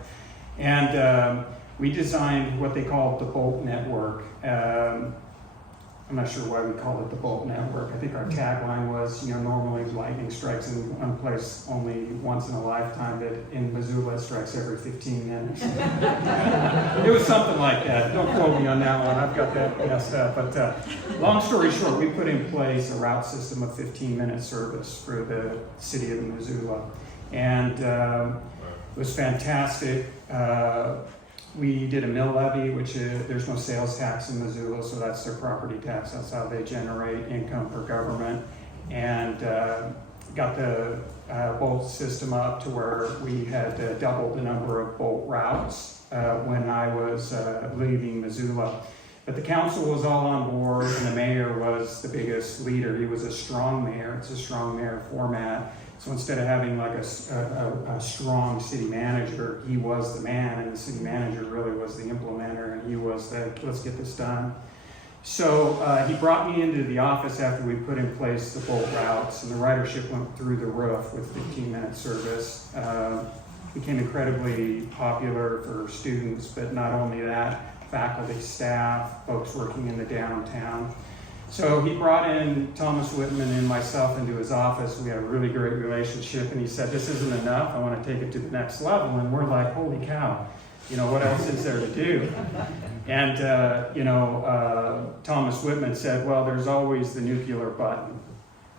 And we designed what they call the Bolt Network. I'm not sure why we call it the Bolt Network. I think our tagline was, normally lightning strikes in one place only once in a lifetime, but in Missoula it strikes every 15 minutes. It was something like that. Don't quote me on that one. I've got that messed up. But long story short, we put in place a route system of 15-minute service for the city of Missoula. And it was fantastic. We did a mill levy, which there's no sales tax in Missoula, so that's their property tax. That's how they generate income for government. And got the Bolt system up to where we had doubled the number of Bolt routes when I was leaving Missoula. But the council was all on board, and the mayor was the biggest leader. He was a strong mayor. It's a strong mayor format. So instead of having like a strong city manager, he was the man, and the city manager really was the implementer, and he was the, let's get this done. So he brought me into the office after we put in place the Bolt routes, and the ridership went through the roof with 15-minute service. Became incredibly popular for students, but not only that, faculty, staff, folks working in the downtown. So he brought in Thomas Whitman and myself into his office. We had a really great relationship, and he said, this isn't enough, I want to take it to the next level. And we're like, holy cow, what else is there to do? And, Thomas Whitman said, well, there's always the nuclear button.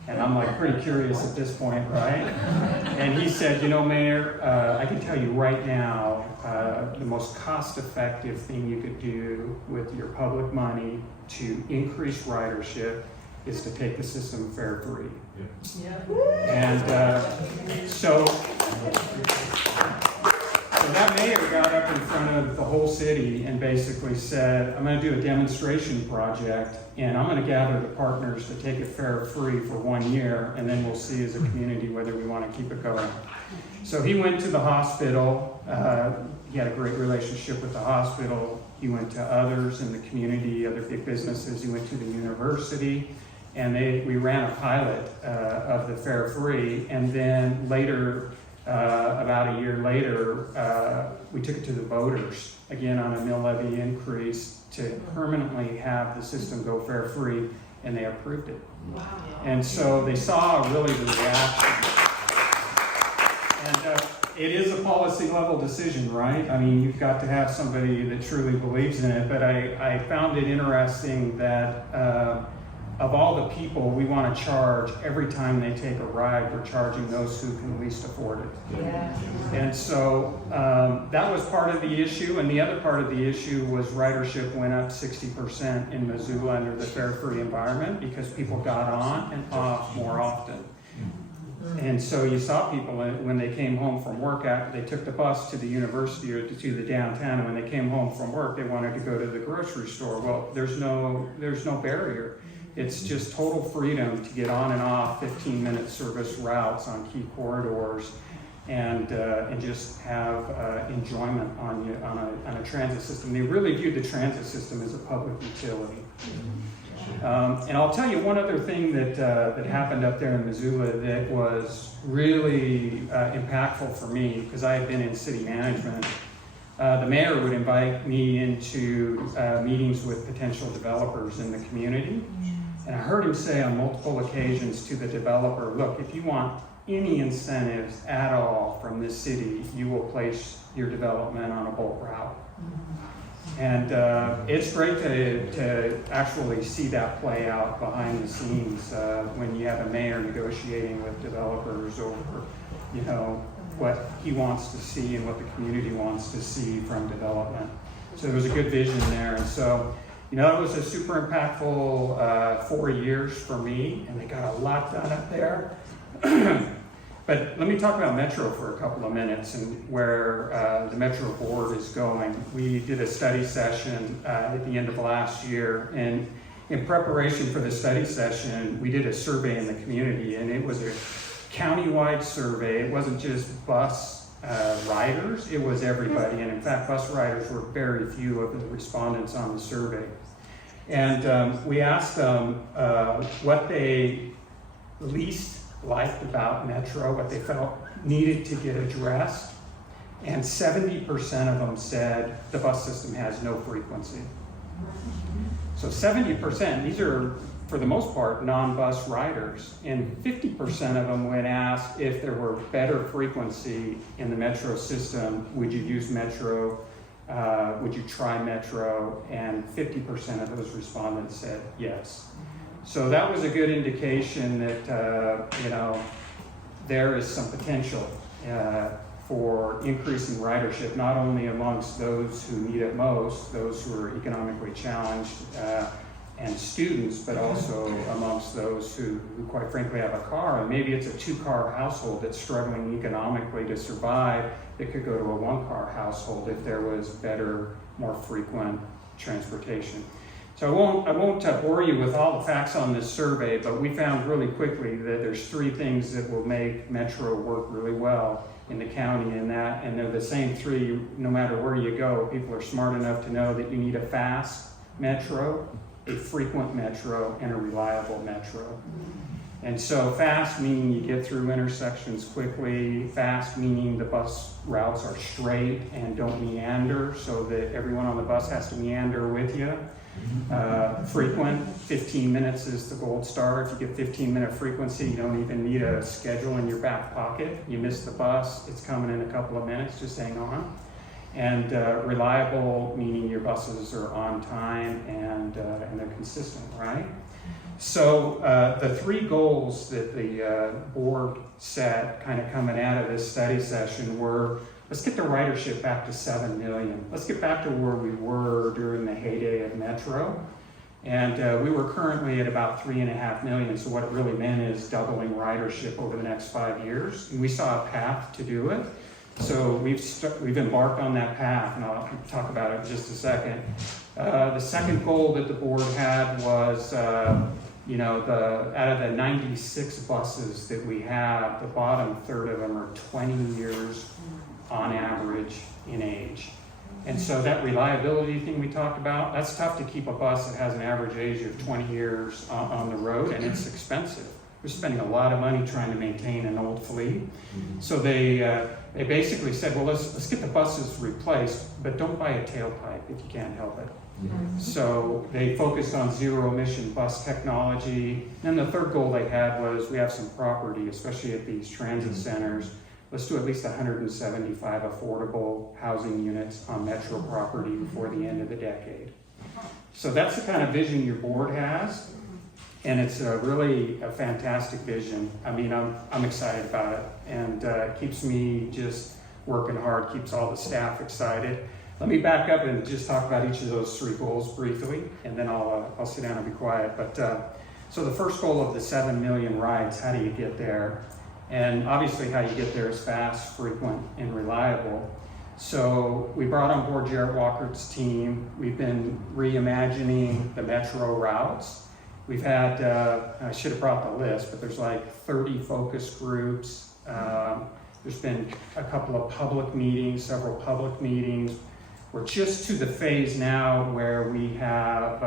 And I'm like pretty curious at this point, right? And he said, Mayor, I can tell you right now, the most cost-effective thing you could do with your public money to increase ridership is to take the system fare free. And so that mayor got up in front of the whole city and basically said, I'm going to do a demonstration project, and I'm going to gather the partners to take it fare free for 1 year, and then we'll see as a community whether we want to keep it going. So he went to the hospital. He had a great relationship with the hospital. He went to others in the community, other big businesses. He went to the university, and we ran a pilot of the fare free, and then later, about a year later, we took it to the voters, again on a mill levy increase to permanently have the system go fare free, and they approved it. Wow. And so they saw really the reaction. And it is a policy level decision, right? I mean, you've got to have somebody that truly believes in it, but I found it interesting that of all the people we want to charge every time they take a ride, we're charging those who can least afford it. Yeah. And so that was part of the issue, and the other part of the issue was ridership went up 60% in Missoula under the fare-free environment because people got on and off more often. And so you saw people when they came home from work after they took the bus to the university or to the downtown, and when they came home from work, they wanted to go to the grocery store. Well, there's no barrier. It's just total freedom to get on and off 15-minute service routes on key corridors, and just have enjoyment on a transit system. They really viewed the transit system as a public utility. And I'll tell you one other thing that happened up there in Missoula that was really impactful for me, because I had been in city management. The mayor would invite me into meetings with potential developers in the community. And I heard him say on multiple occasions to the developer, look, if you want any incentives at all from this city, you will place your development on a bulk route. And it's great to actually see that play out behind the scenes when you have a mayor negotiating with developers over, what he wants to see and what the community wants to see from development. So there was a good vision there. And so, it was a super impactful 4 years for me, and they got a lot done up there. But let me talk about Metro for a couple of minutes and where the Metro board is going. We did a study session at the end of last year, and in preparation for the study session, we did a survey in the community, and it was a county-wide survey. It wasn't just bus riders, it was everybody, and in fact, bus riders were very few of the respondents on the survey. And we asked them what they least liked about Metro, what they felt needed to get addressed, and 70% of them said the bus system has no frequency. So 70%, these are for the most part non-bus riders, and 50% of them when asked if there were better frequency in the Metro system, would you use Metro, would you try Metro, and 50% of those respondents said yes. So that was a good indication that, there is some potential for increasing ridership, not only amongst those who need it most, those who are economically challenged and students, but also amongst those who quite frankly have a car, and maybe it's a 2-car household that's struggling economically to survive that could go to a 1-car household if there was better, more frequent transportation. So I won't bore you with all the facts on this survey, but we found really quickly that there's 3 things that will make Metro work really well in the county, and they're the same 3 no matter where you go. People are smart enough to know that you need a fast Metro, a frequent Metro, and a reliable Metro. And so fast meaning you get through intersections quickly, fast meaning the bus routes are straight and don't meander so that everyone on the bus has to meander with you. Frequent, 15 minutes is the gold star. If you get 15-minute frequency, you don't even need a schedule in your back pocket. You miss the bus, it's coming in a couple of minutes, just hang on. And reliable, meaning your buses are on time and they're consistent, right? So the three goals that the board set kind of coming out of this study session were, let's get the ridership back to 7 million. Let's get back to where we were during the heyday of Metro. And we were currently at about 3.5 million. So what it really meant is doubling ridership over the next 5 years. And we saw a path to do it. So we've embarked on that path, and I'll talk about it in just a second. The second goal that the board had was, you know, out of the 96 buses that we have, the bottom third of them are 20 years on average in age. And so that reliability thing we talked about, that's tough to keep a bus that has an average age of 20 years on the road, and it's expensive. We're spending a lot of money trying to maintain an old fleet. So they basically said, well, let's get the buses replaced, but don't buy a tailpipe if you can't help it. So they focused on zero emission bus technology. And then the third goal they had was, we have some property, especially at these transit centers. Let's do at least 175 affordable housing units on Metro property before the end of the decade. So that's the kind of vision your board has. And it's really a fantastic vision. I mean, I'm excited about it, and it keeps me just working hard, keeps all the staff excited. Let me back up and just talk about each of those three goals briefly, and then I'll sit down and be quiet. But so the first goal of the 7 million rides, how do you get there? And obviously how you get there is fast, frequent, and reliable. So we brought on board Jarrett Walker's team. We've been reimagining the Metro routes. We've had, I should have brought the list, but there's like 30 focus groups. There's been a couple of public meetings, several public meetings. We're just to the phase now where we have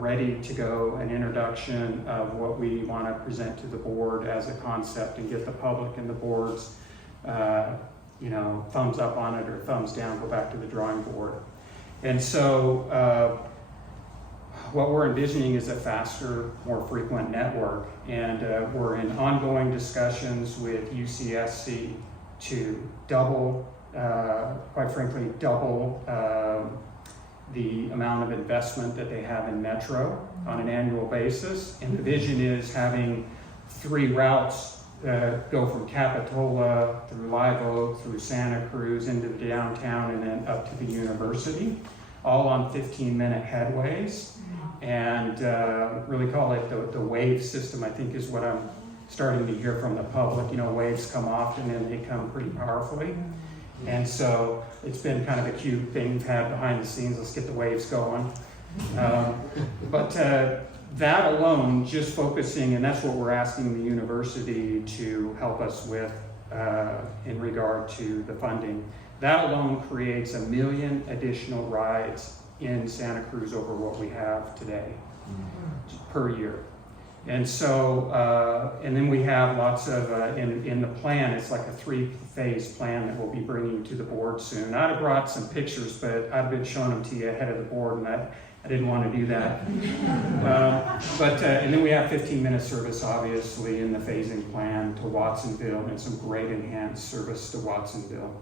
ready to go an introduction of what we want to present to the board as a concept and get the public and the board's thumbs up on it or thumbs down, go back to the drawing board. And so what we're envisioning is a faster, more frequent network. And we're in ongoing discussions with UCSC to quite frankly, double the amount of investment that they have in Metro on an annual basis. And the vision is having 3 routes go from Capitola through Live Oak, through Santa Cruz, into the downtown, and then up to the university, all on 15-minute headways. And really call it the wave system, I think is what I'm starting to hear from the public. You know, waves come often and they come pretty powerfully. And so it's been kind of a cute thing we've had behind the scenes. Let's get the waves going. But that alone, just focusing, and that's what we're asking the university to help us with in regard to the funding. That alone creates 1 million additional rides in Santa Cruz over what we have today per year. And so, and then we have lots of, in the plan, it's like a 3-phase plan that we'll be bringing to the board soon. I'd have brought some pictures, but I've been showing them to you ahead of the board, and I didn't want to do that. And then we have 15-minute service, obviously, in the phasing plan to Watsonville, and some great enhanced service to Watsonville.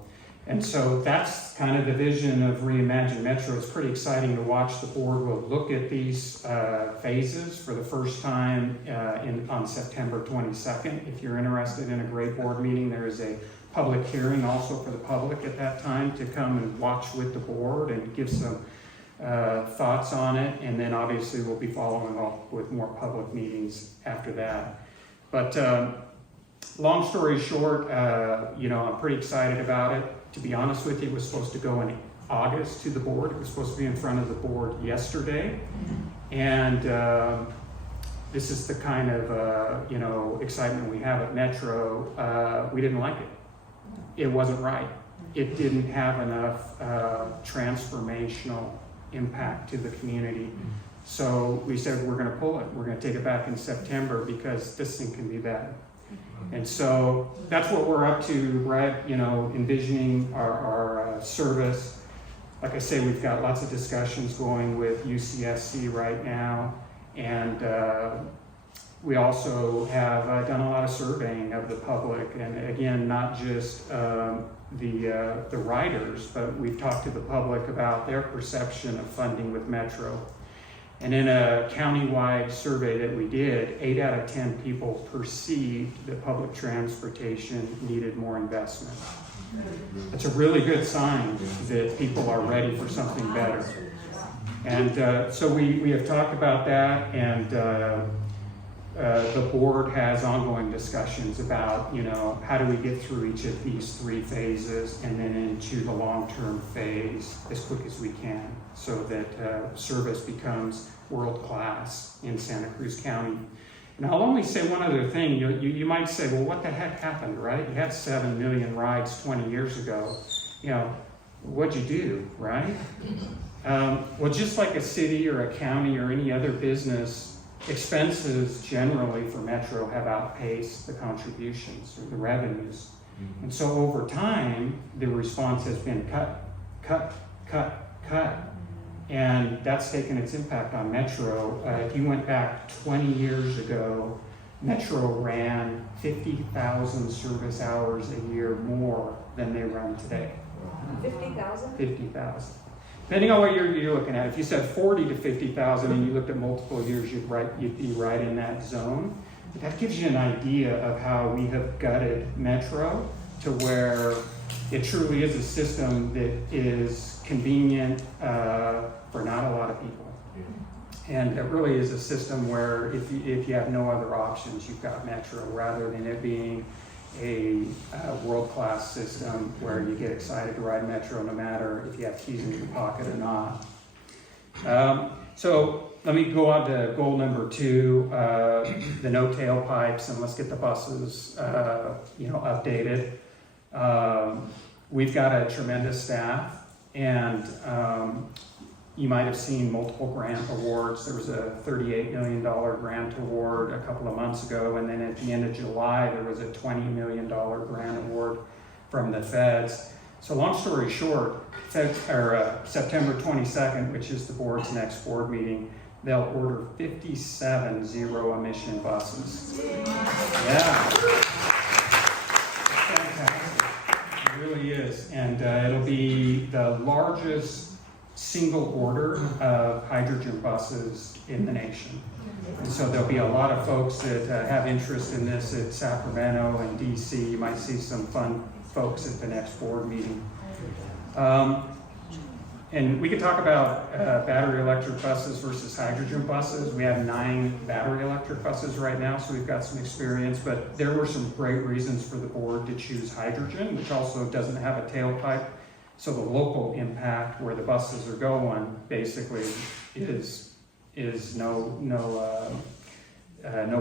And so that's kind of the vision of Reimagine Metro. It's pretty exciting to watch. The board will look at these phases for the first time on September 22nd. If you're interested in a great board meeting, there is a public hearing also for the public at that time to come and watch with the board and give some thoughts on it. And then obviously we'll be following up with more public meetings after that. But long story short, I'm pretty excited about it. To be honest with you, it was supposed to go in August to the board. It was supposed to be in front of the board yesterday. And this is the kind of, excitement we have at Metro. We didn't like it. It wasn't right. It didn't have enough transformational impact to the community. So we said, we're going to pull it. We're going to take it back in September because this thing can be better. And so that's what we're up to, right? Envisioning our service. Like I say, we've got lots of discussions going with UCSC right now. And we also have done a lot of surveying of the public. And again, not just the riders, but we've talked to the public about their perception of funding with Metro. And in a countywide survey that we did, 8 out of 10 people perceived that public transportation needed more investment. It's a really good sign that people are ready for something better. And so we have talked about that, and the board has ongoing discussions about, how do we get through each of these 3 phases and then into the long-term phase as quick as we can, so that service becomes world-class in Santa Cruz County. And I'll only say one other thing. You might say, well, what the heck happened, right? You had 7 million rides 20 years ago. What'd you do, right? Well, just like a city or a county or any other business, expenses generally for Metro have outpaced the contributions or the revenues. And so over time, the response has been cut. And that's taken its impact on Metro. If you went back 20 years ago, Metro ran 50,000 service hours a year more than they run today. 50,000? 50,000. Depending on what you're looking at. If you said 40 to 50,000 and you looked at multiple years, you'd be right in that zone. But that gives you an idea of how we have gutted Metro to where it truly is a system that is convenient for not a lot of people. And it really is a system where if you have no other options, you've got Metro, rather than it being a world-class system where you get excited to ride Metro no matter if you have keys in your pocket or not. So let me go on to goal number 2, the no tailpipes, and let's get the buses updated. We've got a tremendous staff, and you might have seen multiple grant awards. There was a $38 million grant award a couple of months ago, and then at the end of July, there was a $20 million grant award from the feds. So long story short, September 22nd, which is the board's next board meeting, they'll order 57 zero-emission buses. Yeah. Fantastic. It really is. And it'll be the largest single order of hydrogen buses in the nation. And so there'll be a lot of folks that have interest in this at Sacramento and DC. You might see some fun folks at the next board meeting. And we could talk about battery electric buses versus hydrogen buses. We have 9 battery electric buses right now, so we've got some experience, but there were some great reasons for the board to choose hydrogen, which also doesn't have a tailpipe. So the local impact where the buses are going basically is no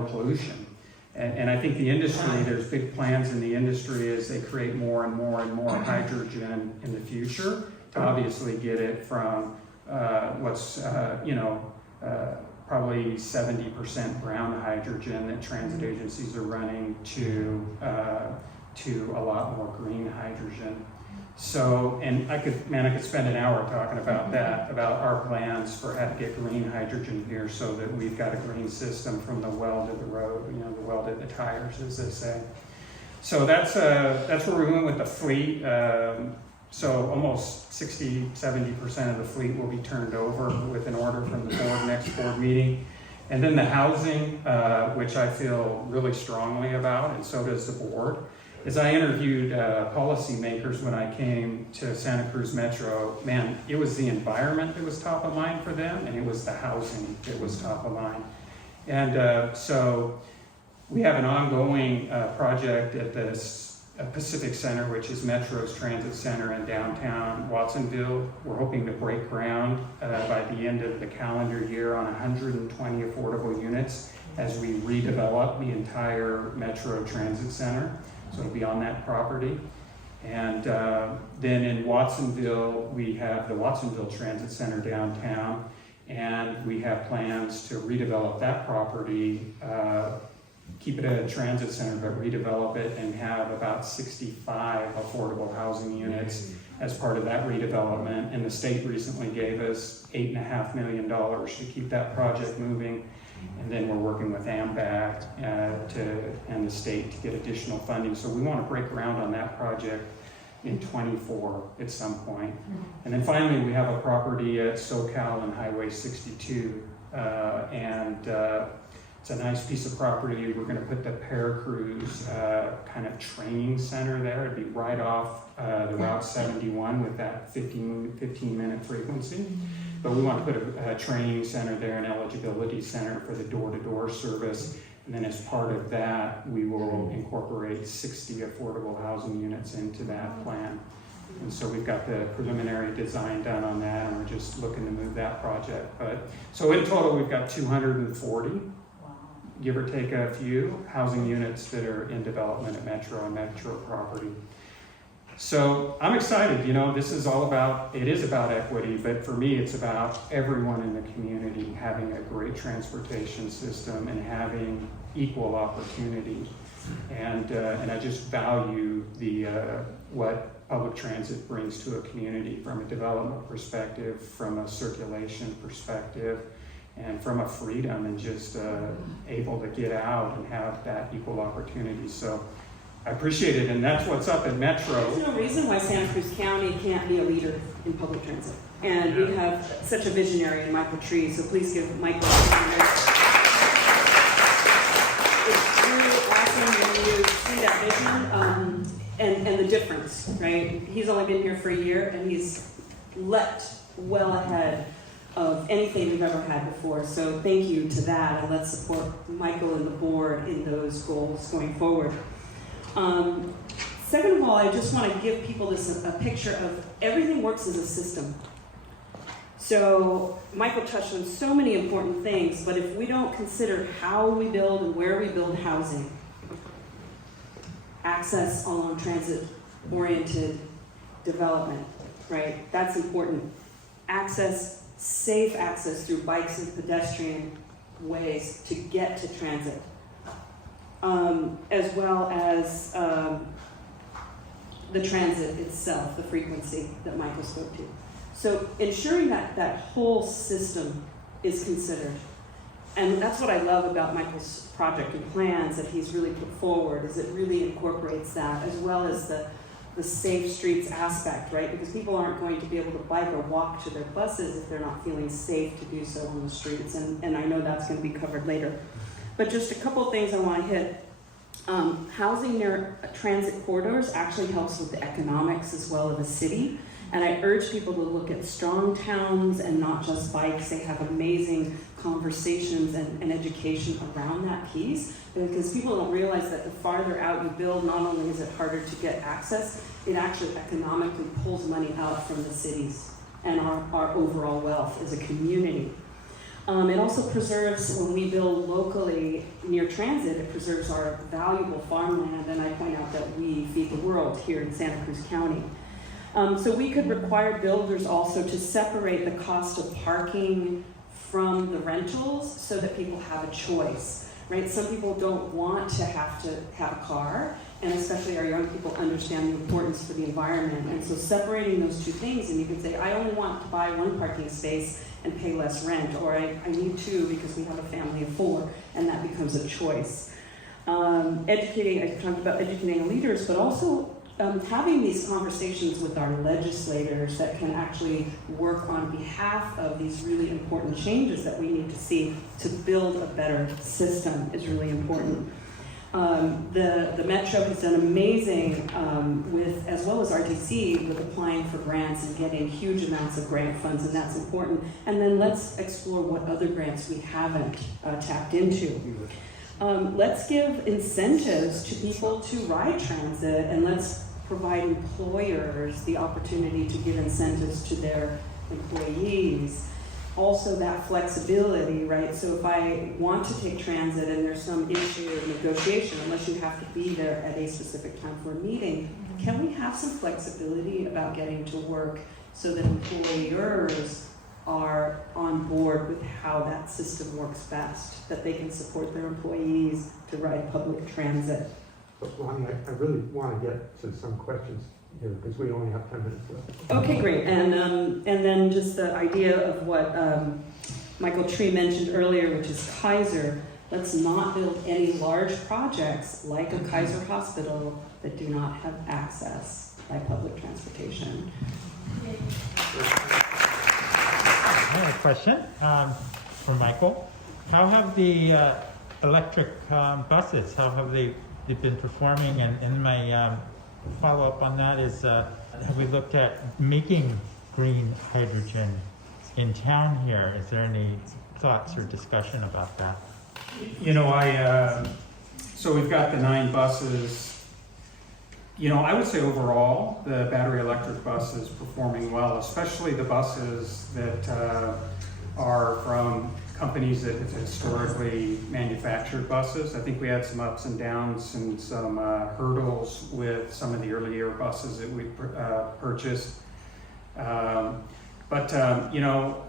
pollution. And I think the industry, there's big plans in the industry as they create more and more and more hydrogen in the future to obviously get it from what's probably 70% brown hydrogen that transit agencies are running to a lot more green hydrogen. So, and I could spend an hour talking about that, about our plans for how to get green hydrogen here so that we've got a green system from the well to the road, the well to the tires, as they say. So that's where we went with the fleet. So almost 60-70% of the fleet will be turned over with an order from the board next board meeting. And then the housing, which I feel really strongly about, and so does the board. As I interviewed policymakers when I came to Santa Cruz Metro, man, it was the environment that was top of mind for them, and it was the housing that was top of mind. And so we have an ongoing project at the Pacific Center, which is Metro's transit center in downtown Watsonville. We're hoping to break ground by the end of the calendar year on 120 affordable units as we redevelop the entire Metro Transit Center. So it'll be on that property. And then in Watsonville, we have the Watsonville Transit Center downtown, and we have plans to redevelop that property, keep it a transit center, but redevelop it and have about 65 affordable housing units as part of that redevelopment. And the state recently gave us $8.5 million to keep that project moving. And then we're working with AMBAC and the state to get additional funding. So we want to break ground on that project in '24 at some point. And then finally, we have a property at SoCal and Highway 62, and it's a nice piece of property. We're going to put the Paracruz kind of training center there. It'd be right off the Route 71 with that 15-minute frequency. But we want to put a training center there, an eligibility center for the door-to-door service. And then as part of that, we will incorporate 60 affordable housing units into that plan. And so we've got the preliminary design done on that, and we're just looking to move that project. So in total, we've got 240, give or take a few, housing units that are in development at Metro and Metro property. So I'm excited, this is all about, it is about equity, but for me, it's about everyone in the community having a great transportation system and having equal opportunity. And I just value what public transit brings to a community from a development perspective, from a circulation perspective, and from a freedom and just able to get out and have that equal opportunity. So I appreciate it, and that's what's up at Metro. There's no reason why Santa Cruz County can't be a leader in public transit. And we have such a visionary in Michael Tree, so please give Michael a hand. It's really awesome when you see that vision and the difference, right? He's only been here for a year, and he's leapt well ahead of anything we've ever had before. So thank you to that, and let's support Michael and the board in those goals going forward. Second of all, I just want to give people a picture of everything works as a system. So Michael touched on so many important things, but if we don't consider how we build and where we build housing, access along transit-oriented development, right? That's important. Access, safe access through bikes and pedestrian ways to get to transit. As well as the transit itself, the frequency that Michael spoke to. So ensuring that whole system is considered. And that's what I love about Michael's project and plans that he's really put forward, is it really incorporates that, as well as the safe streets aspect, right? Because people aren't going to be able to bike or walk to their buses if they're not feeling safe to do so on the streets. And I know that's going to be covered later. But just a couple of things I want to hit. Housing near transit corridors actually helps with the economics as well of a city. And I urge people to look at strong towns and not just bikes. They have amazing conversations and education around that piece, because people don't realize that the farther out you build, not only is it harder to get access, it actually economically pulls money out from the cities and our overall wealth as a community. It also preserves, when we build locally near transit, it preserves our valuable farmland, and I point out that we feed the world here in Santa Cruz County. So we could require builders also to separate the cost of parking from the rentals so that people have a choice, right? Some people don't want to have a car, and especially our young people understand the importance for the environment. And so separating those two things, and you can say, I only want to buy one parking space and pay less rent, or I need two because we have a family of 4, and that becomes a choice. I talked about educating leaders, but also having these conversations with our legislators that can actually work on behalf of these really important changes that we need to see to build a better system is really important. The Metro has done amazing with, as well as RTC, with applying for grants and getting huge amounts of grant funds, and that's important. And then let's explore what other grants we haven't tapped into. Let's give incentives to people to ride transit, and let's provide employers the opportunity to give incentives to their employees. Also that flexibility, right? So if I want to take transit and there's some issue of negotiation, unless you have to be there at a specific time for a meeting, can we have some flexibility about getting to work so that employers are on board with how that system works best, that they can support their employees to ride public transit? But Lani, I really want to get to some questions here because we only have 10 minutes left. Okay, great. And then just the idea of what Michael Tree mentioned earlier, which is Kaiser. Let's not build any large projects like a Kaiser hospital that do not have access. by public transportation. I have a question for Michael. How have the electric buses, how have they been performing? And my follow-up on that is, have we looked at making green hydrogen in town here? Is there any thoughts or discussion about that? You know, so we've got the 9 buses. You know, I would say overall, the battery electric bus is performing well, especially the buses that are from companies that have historically manufactured buses. I think we had some ups and downs and some hurdles with some of the earlier buses that we purchased. You know,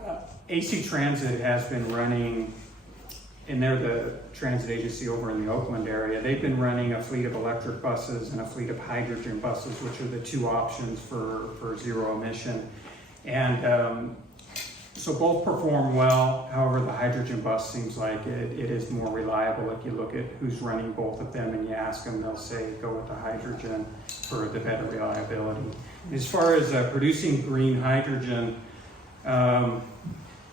AC Transit has been running, and they're the transit agency over in the Oakland area. They've been running a fleet of electric buses and a fleet of hydrogen buses, which are the 2 options for zero emission. And so both perform well. However, the hydrogen bus seems like it is more reliable. If you look at who's running both of them and you ask them, they'll say go with the hydrogen for the better reliability. As far as producing green hydrogen,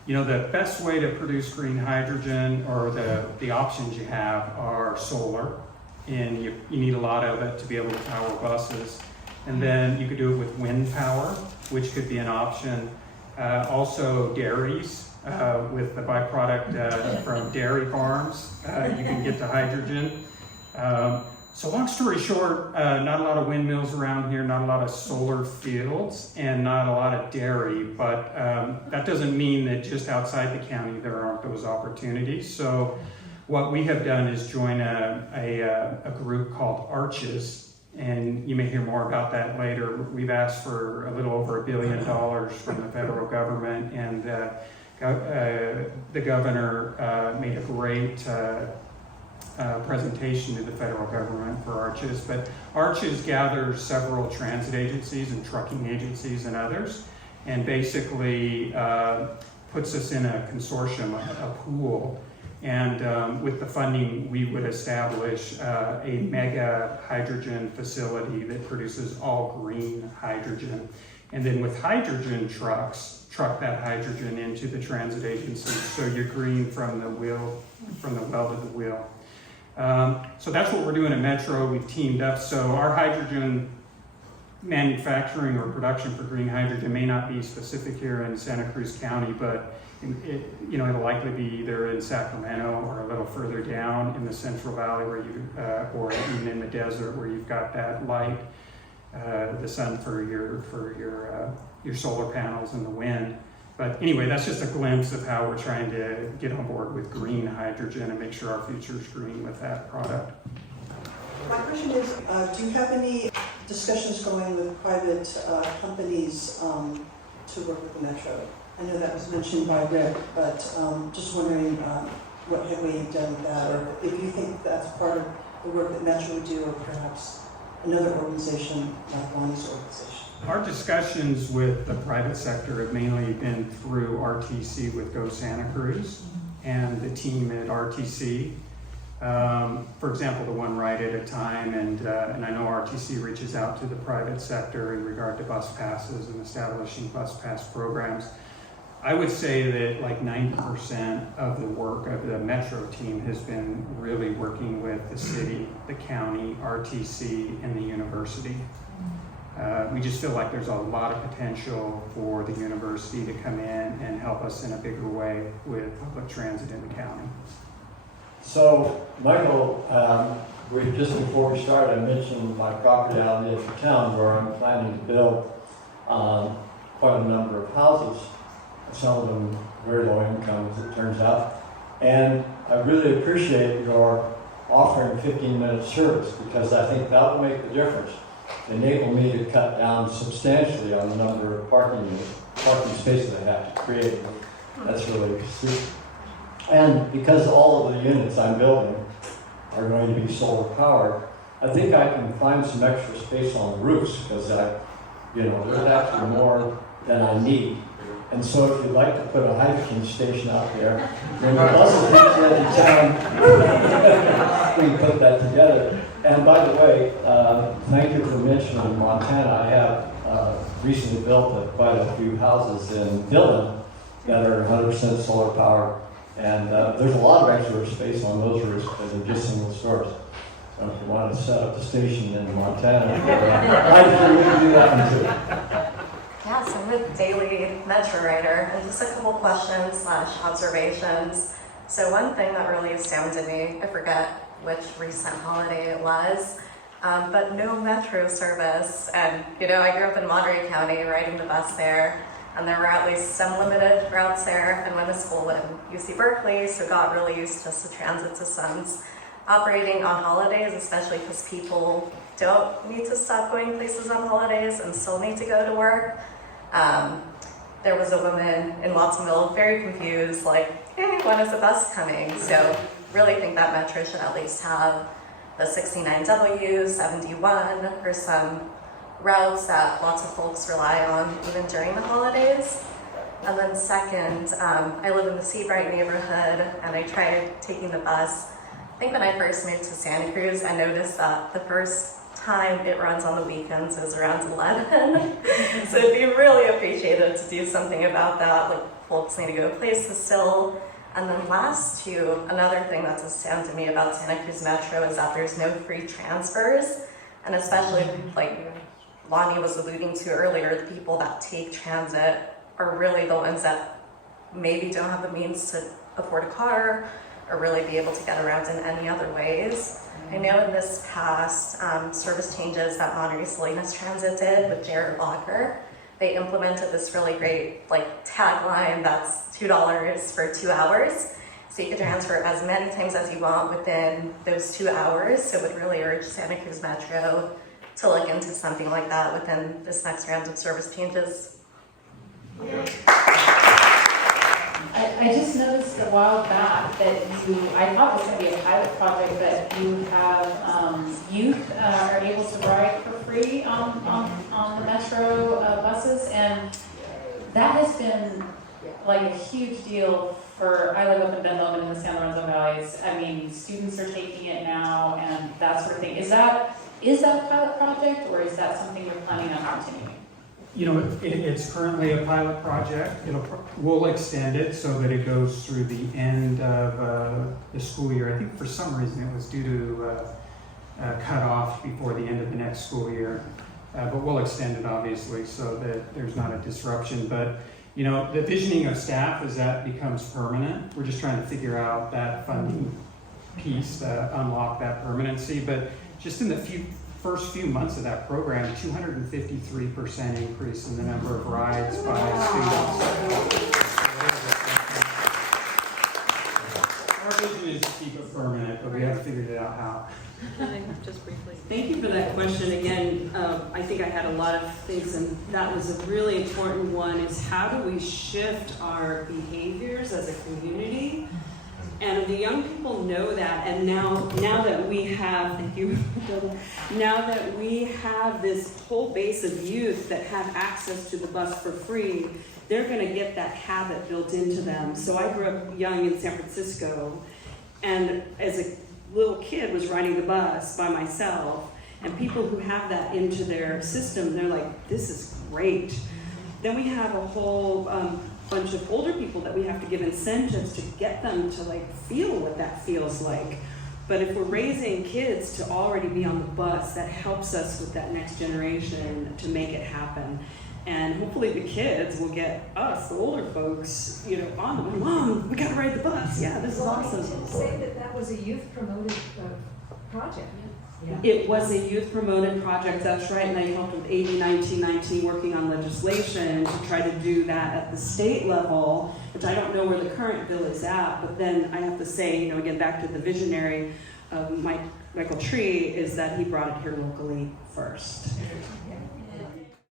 you know, the best way to produce green hydrogen, or the options you have, are solar, and you need a lot of it to be able to power buses. And then you could do it with wind power, which could be an option. Also dairies, with the byproduct from dairy farms, you can get to hydrogen. So long story short, not a lot of windmills around here, not a lot of solar fields, and not a lot of dairy, but that doesn't mean that just outside the county there aren't those opportunities. So what we have done is join a group called Arches, and you may hear more about that later. We've asked for a little over $1 billion from the federal government, and the governor made a great presentation to the federal government for Arches. But Arches gathers several transit agencies and trucking agencies and others, and basically puts us in a consortium, a pool. And with the funding, we would establish a mega hydrogen facility that produces all green hydrogen. And then with hydrogen trucks, truck that hydrogen into the transit agencies, so you're green from the well to the wheel. So that's what we're doing at Metro. We've teamed up. So our hydrogen manufacturing or production for green hydrogen may not be specific here in Santa Cruz County, but it'll likely be either in Sacramento or a little further down in the Central Valley, where or even in the desert, where you've got that light, the sun for your solar panels and the wind. But anyway, that's just a glimpse of how we're trying to get on board with green hydrogen and make sure our future is green with that product. My question is, do you have any discussions going with private companies to work with the Metro? I know that was mentioned by Rick, but just wondering what have we done with that, or if you think that's part of the work that Metro would do, or perhaps another organization like Lani's organization. Our discussions with the private sector have mainly been through RTC with Go Santa Cruz and the team at RTC. For example, the One Ride at a Time, and I know RTC reaches out to the private sector in regard to bus passes and establishing bus pass programs. I would say that like 90% of the work of the Metro team has been really working with the city, the county, RTC, and the university. We just feel like there's a lot of potential for the university to come in and help us in a bigger way with public transit in the county. So, Michael, just before we started, I mentioned my property out in the edge of town where I'm planning to build quite a number of houses, some of them very low income, as it turns out. And I really appreciate your offering 15-minute service, because I think that will make the difference. Enable me to cut down substantially on the number of parking spaces I have to create. That's really super. And because all of the units I'm building are going to be solar powered, I think I can find some extra space on the roofs, because there's actually more than I need. And so if you'd like to put a hydrogen station out there, then the buses in town, we can put that together. And by the way, thank you for mentioning Montana. I have recently built quite a few houses in Dillon that are 100% solar powered. And there's a lot of extra space on those roofs, but they're just single stories. So if you want to set up a station in Montana, I think we can do that one too. Yeah, so I'm a daily Metro rider, and just a couple questions / observations. So one thing that really astounded me, I forget which recent holiday it was, but no Metro service. And you know, I grew up in Monterey County, riding the bus there, and there were at least some limited routes there, and went to school in UC Berkeley, so got really used to the transit systems operating on holidays, especially because people don't need to stop going places on holidays and still need to go to work. There was a woman in Watsonville very confused, like, hey, when is the bus coming? So really think that Metro should at least have the 69W, 71, or some routes that lots of folks rely on even during the holidays. And then second, I live in the Seabright neighborhood, and I tried taking the bus. I think when I first moved to Santa Cruz, I noticed that the first time it runs on the weekends is around 11. So it'd be really appreciated to do something about that. Like, folks need to go places still. And then last two, another thing that's astounded me about Santa Cruz Metro is that there's no free transfers. And especially, like Lani was alluding to earlier, the people that take transit are really the ones that maybe don't have the means to afford a car or really be able to get around in any other ways. I know in this past service changes that Monterey Salinas Transit did with Jared Locker, they implemented this really great tagline that's $2 for 2 hours. So you can transfer as many times as you want within those 2 hours. So would really urge Santa Cruz Metro to look into something like that within this next round of service changes. I just noticed a while back that I thought it was going to be a pilot project, but you have youth are able to ride for free on the Metro buses, and that has been like a huge deal for, I live up in Ben Lomond in the San Lorenzo Valleys. I mean, students are taking it now and that sort of thing. Is that a pilot project, or is that something you're planning on continuing? You know, it's currently a pilot project. We'll extend it so that it goes through the end of the school year. I think for some reason it was due to cut off before the end of the next school year. But we'll extend it obviously so that there's not a disruption. But you know, the visioning of staff is that becomes permanent. We're just trying to figure out that funding piece to unlock that permanency. But just in the first few months of that program, 253% increase in the number of rides by students. Our vision is to keep it permanent, but we haven't figured it out how. Just briefly. Thank you for that question. Again, I think I had a lot of things, and that was a really important one, is how do we shift our behaviors as a community? And the young people know that, and now that we have, thank you, now that we have this whole base of youth that have access to the bus for free, they're gonna get that habit built into them. So I grew up young in San Francisco, and as a little kid was riding the bus by myself, and people who have that into their system, they're like, this is great. Then we have a whole bunch of older people that we have to give incentives to get them to feel what that feels like. But if we're raising kids to already be on the bus, that helps us with that next generation to make it happen. And hopefully the kids will get us, the older folks, on them. Mom, we gotta ride the bus. Yeah, this is awesome. You should say that was a youth promoted project. Yeah. It was a youth promoted project, that's right, and I helped with AB 1919 working on legislation to try to do that at the state level, which I don't know where the current bill is at, but then I have to say, again, back to the visionary of Michael Tree, is that he brought it here locally first.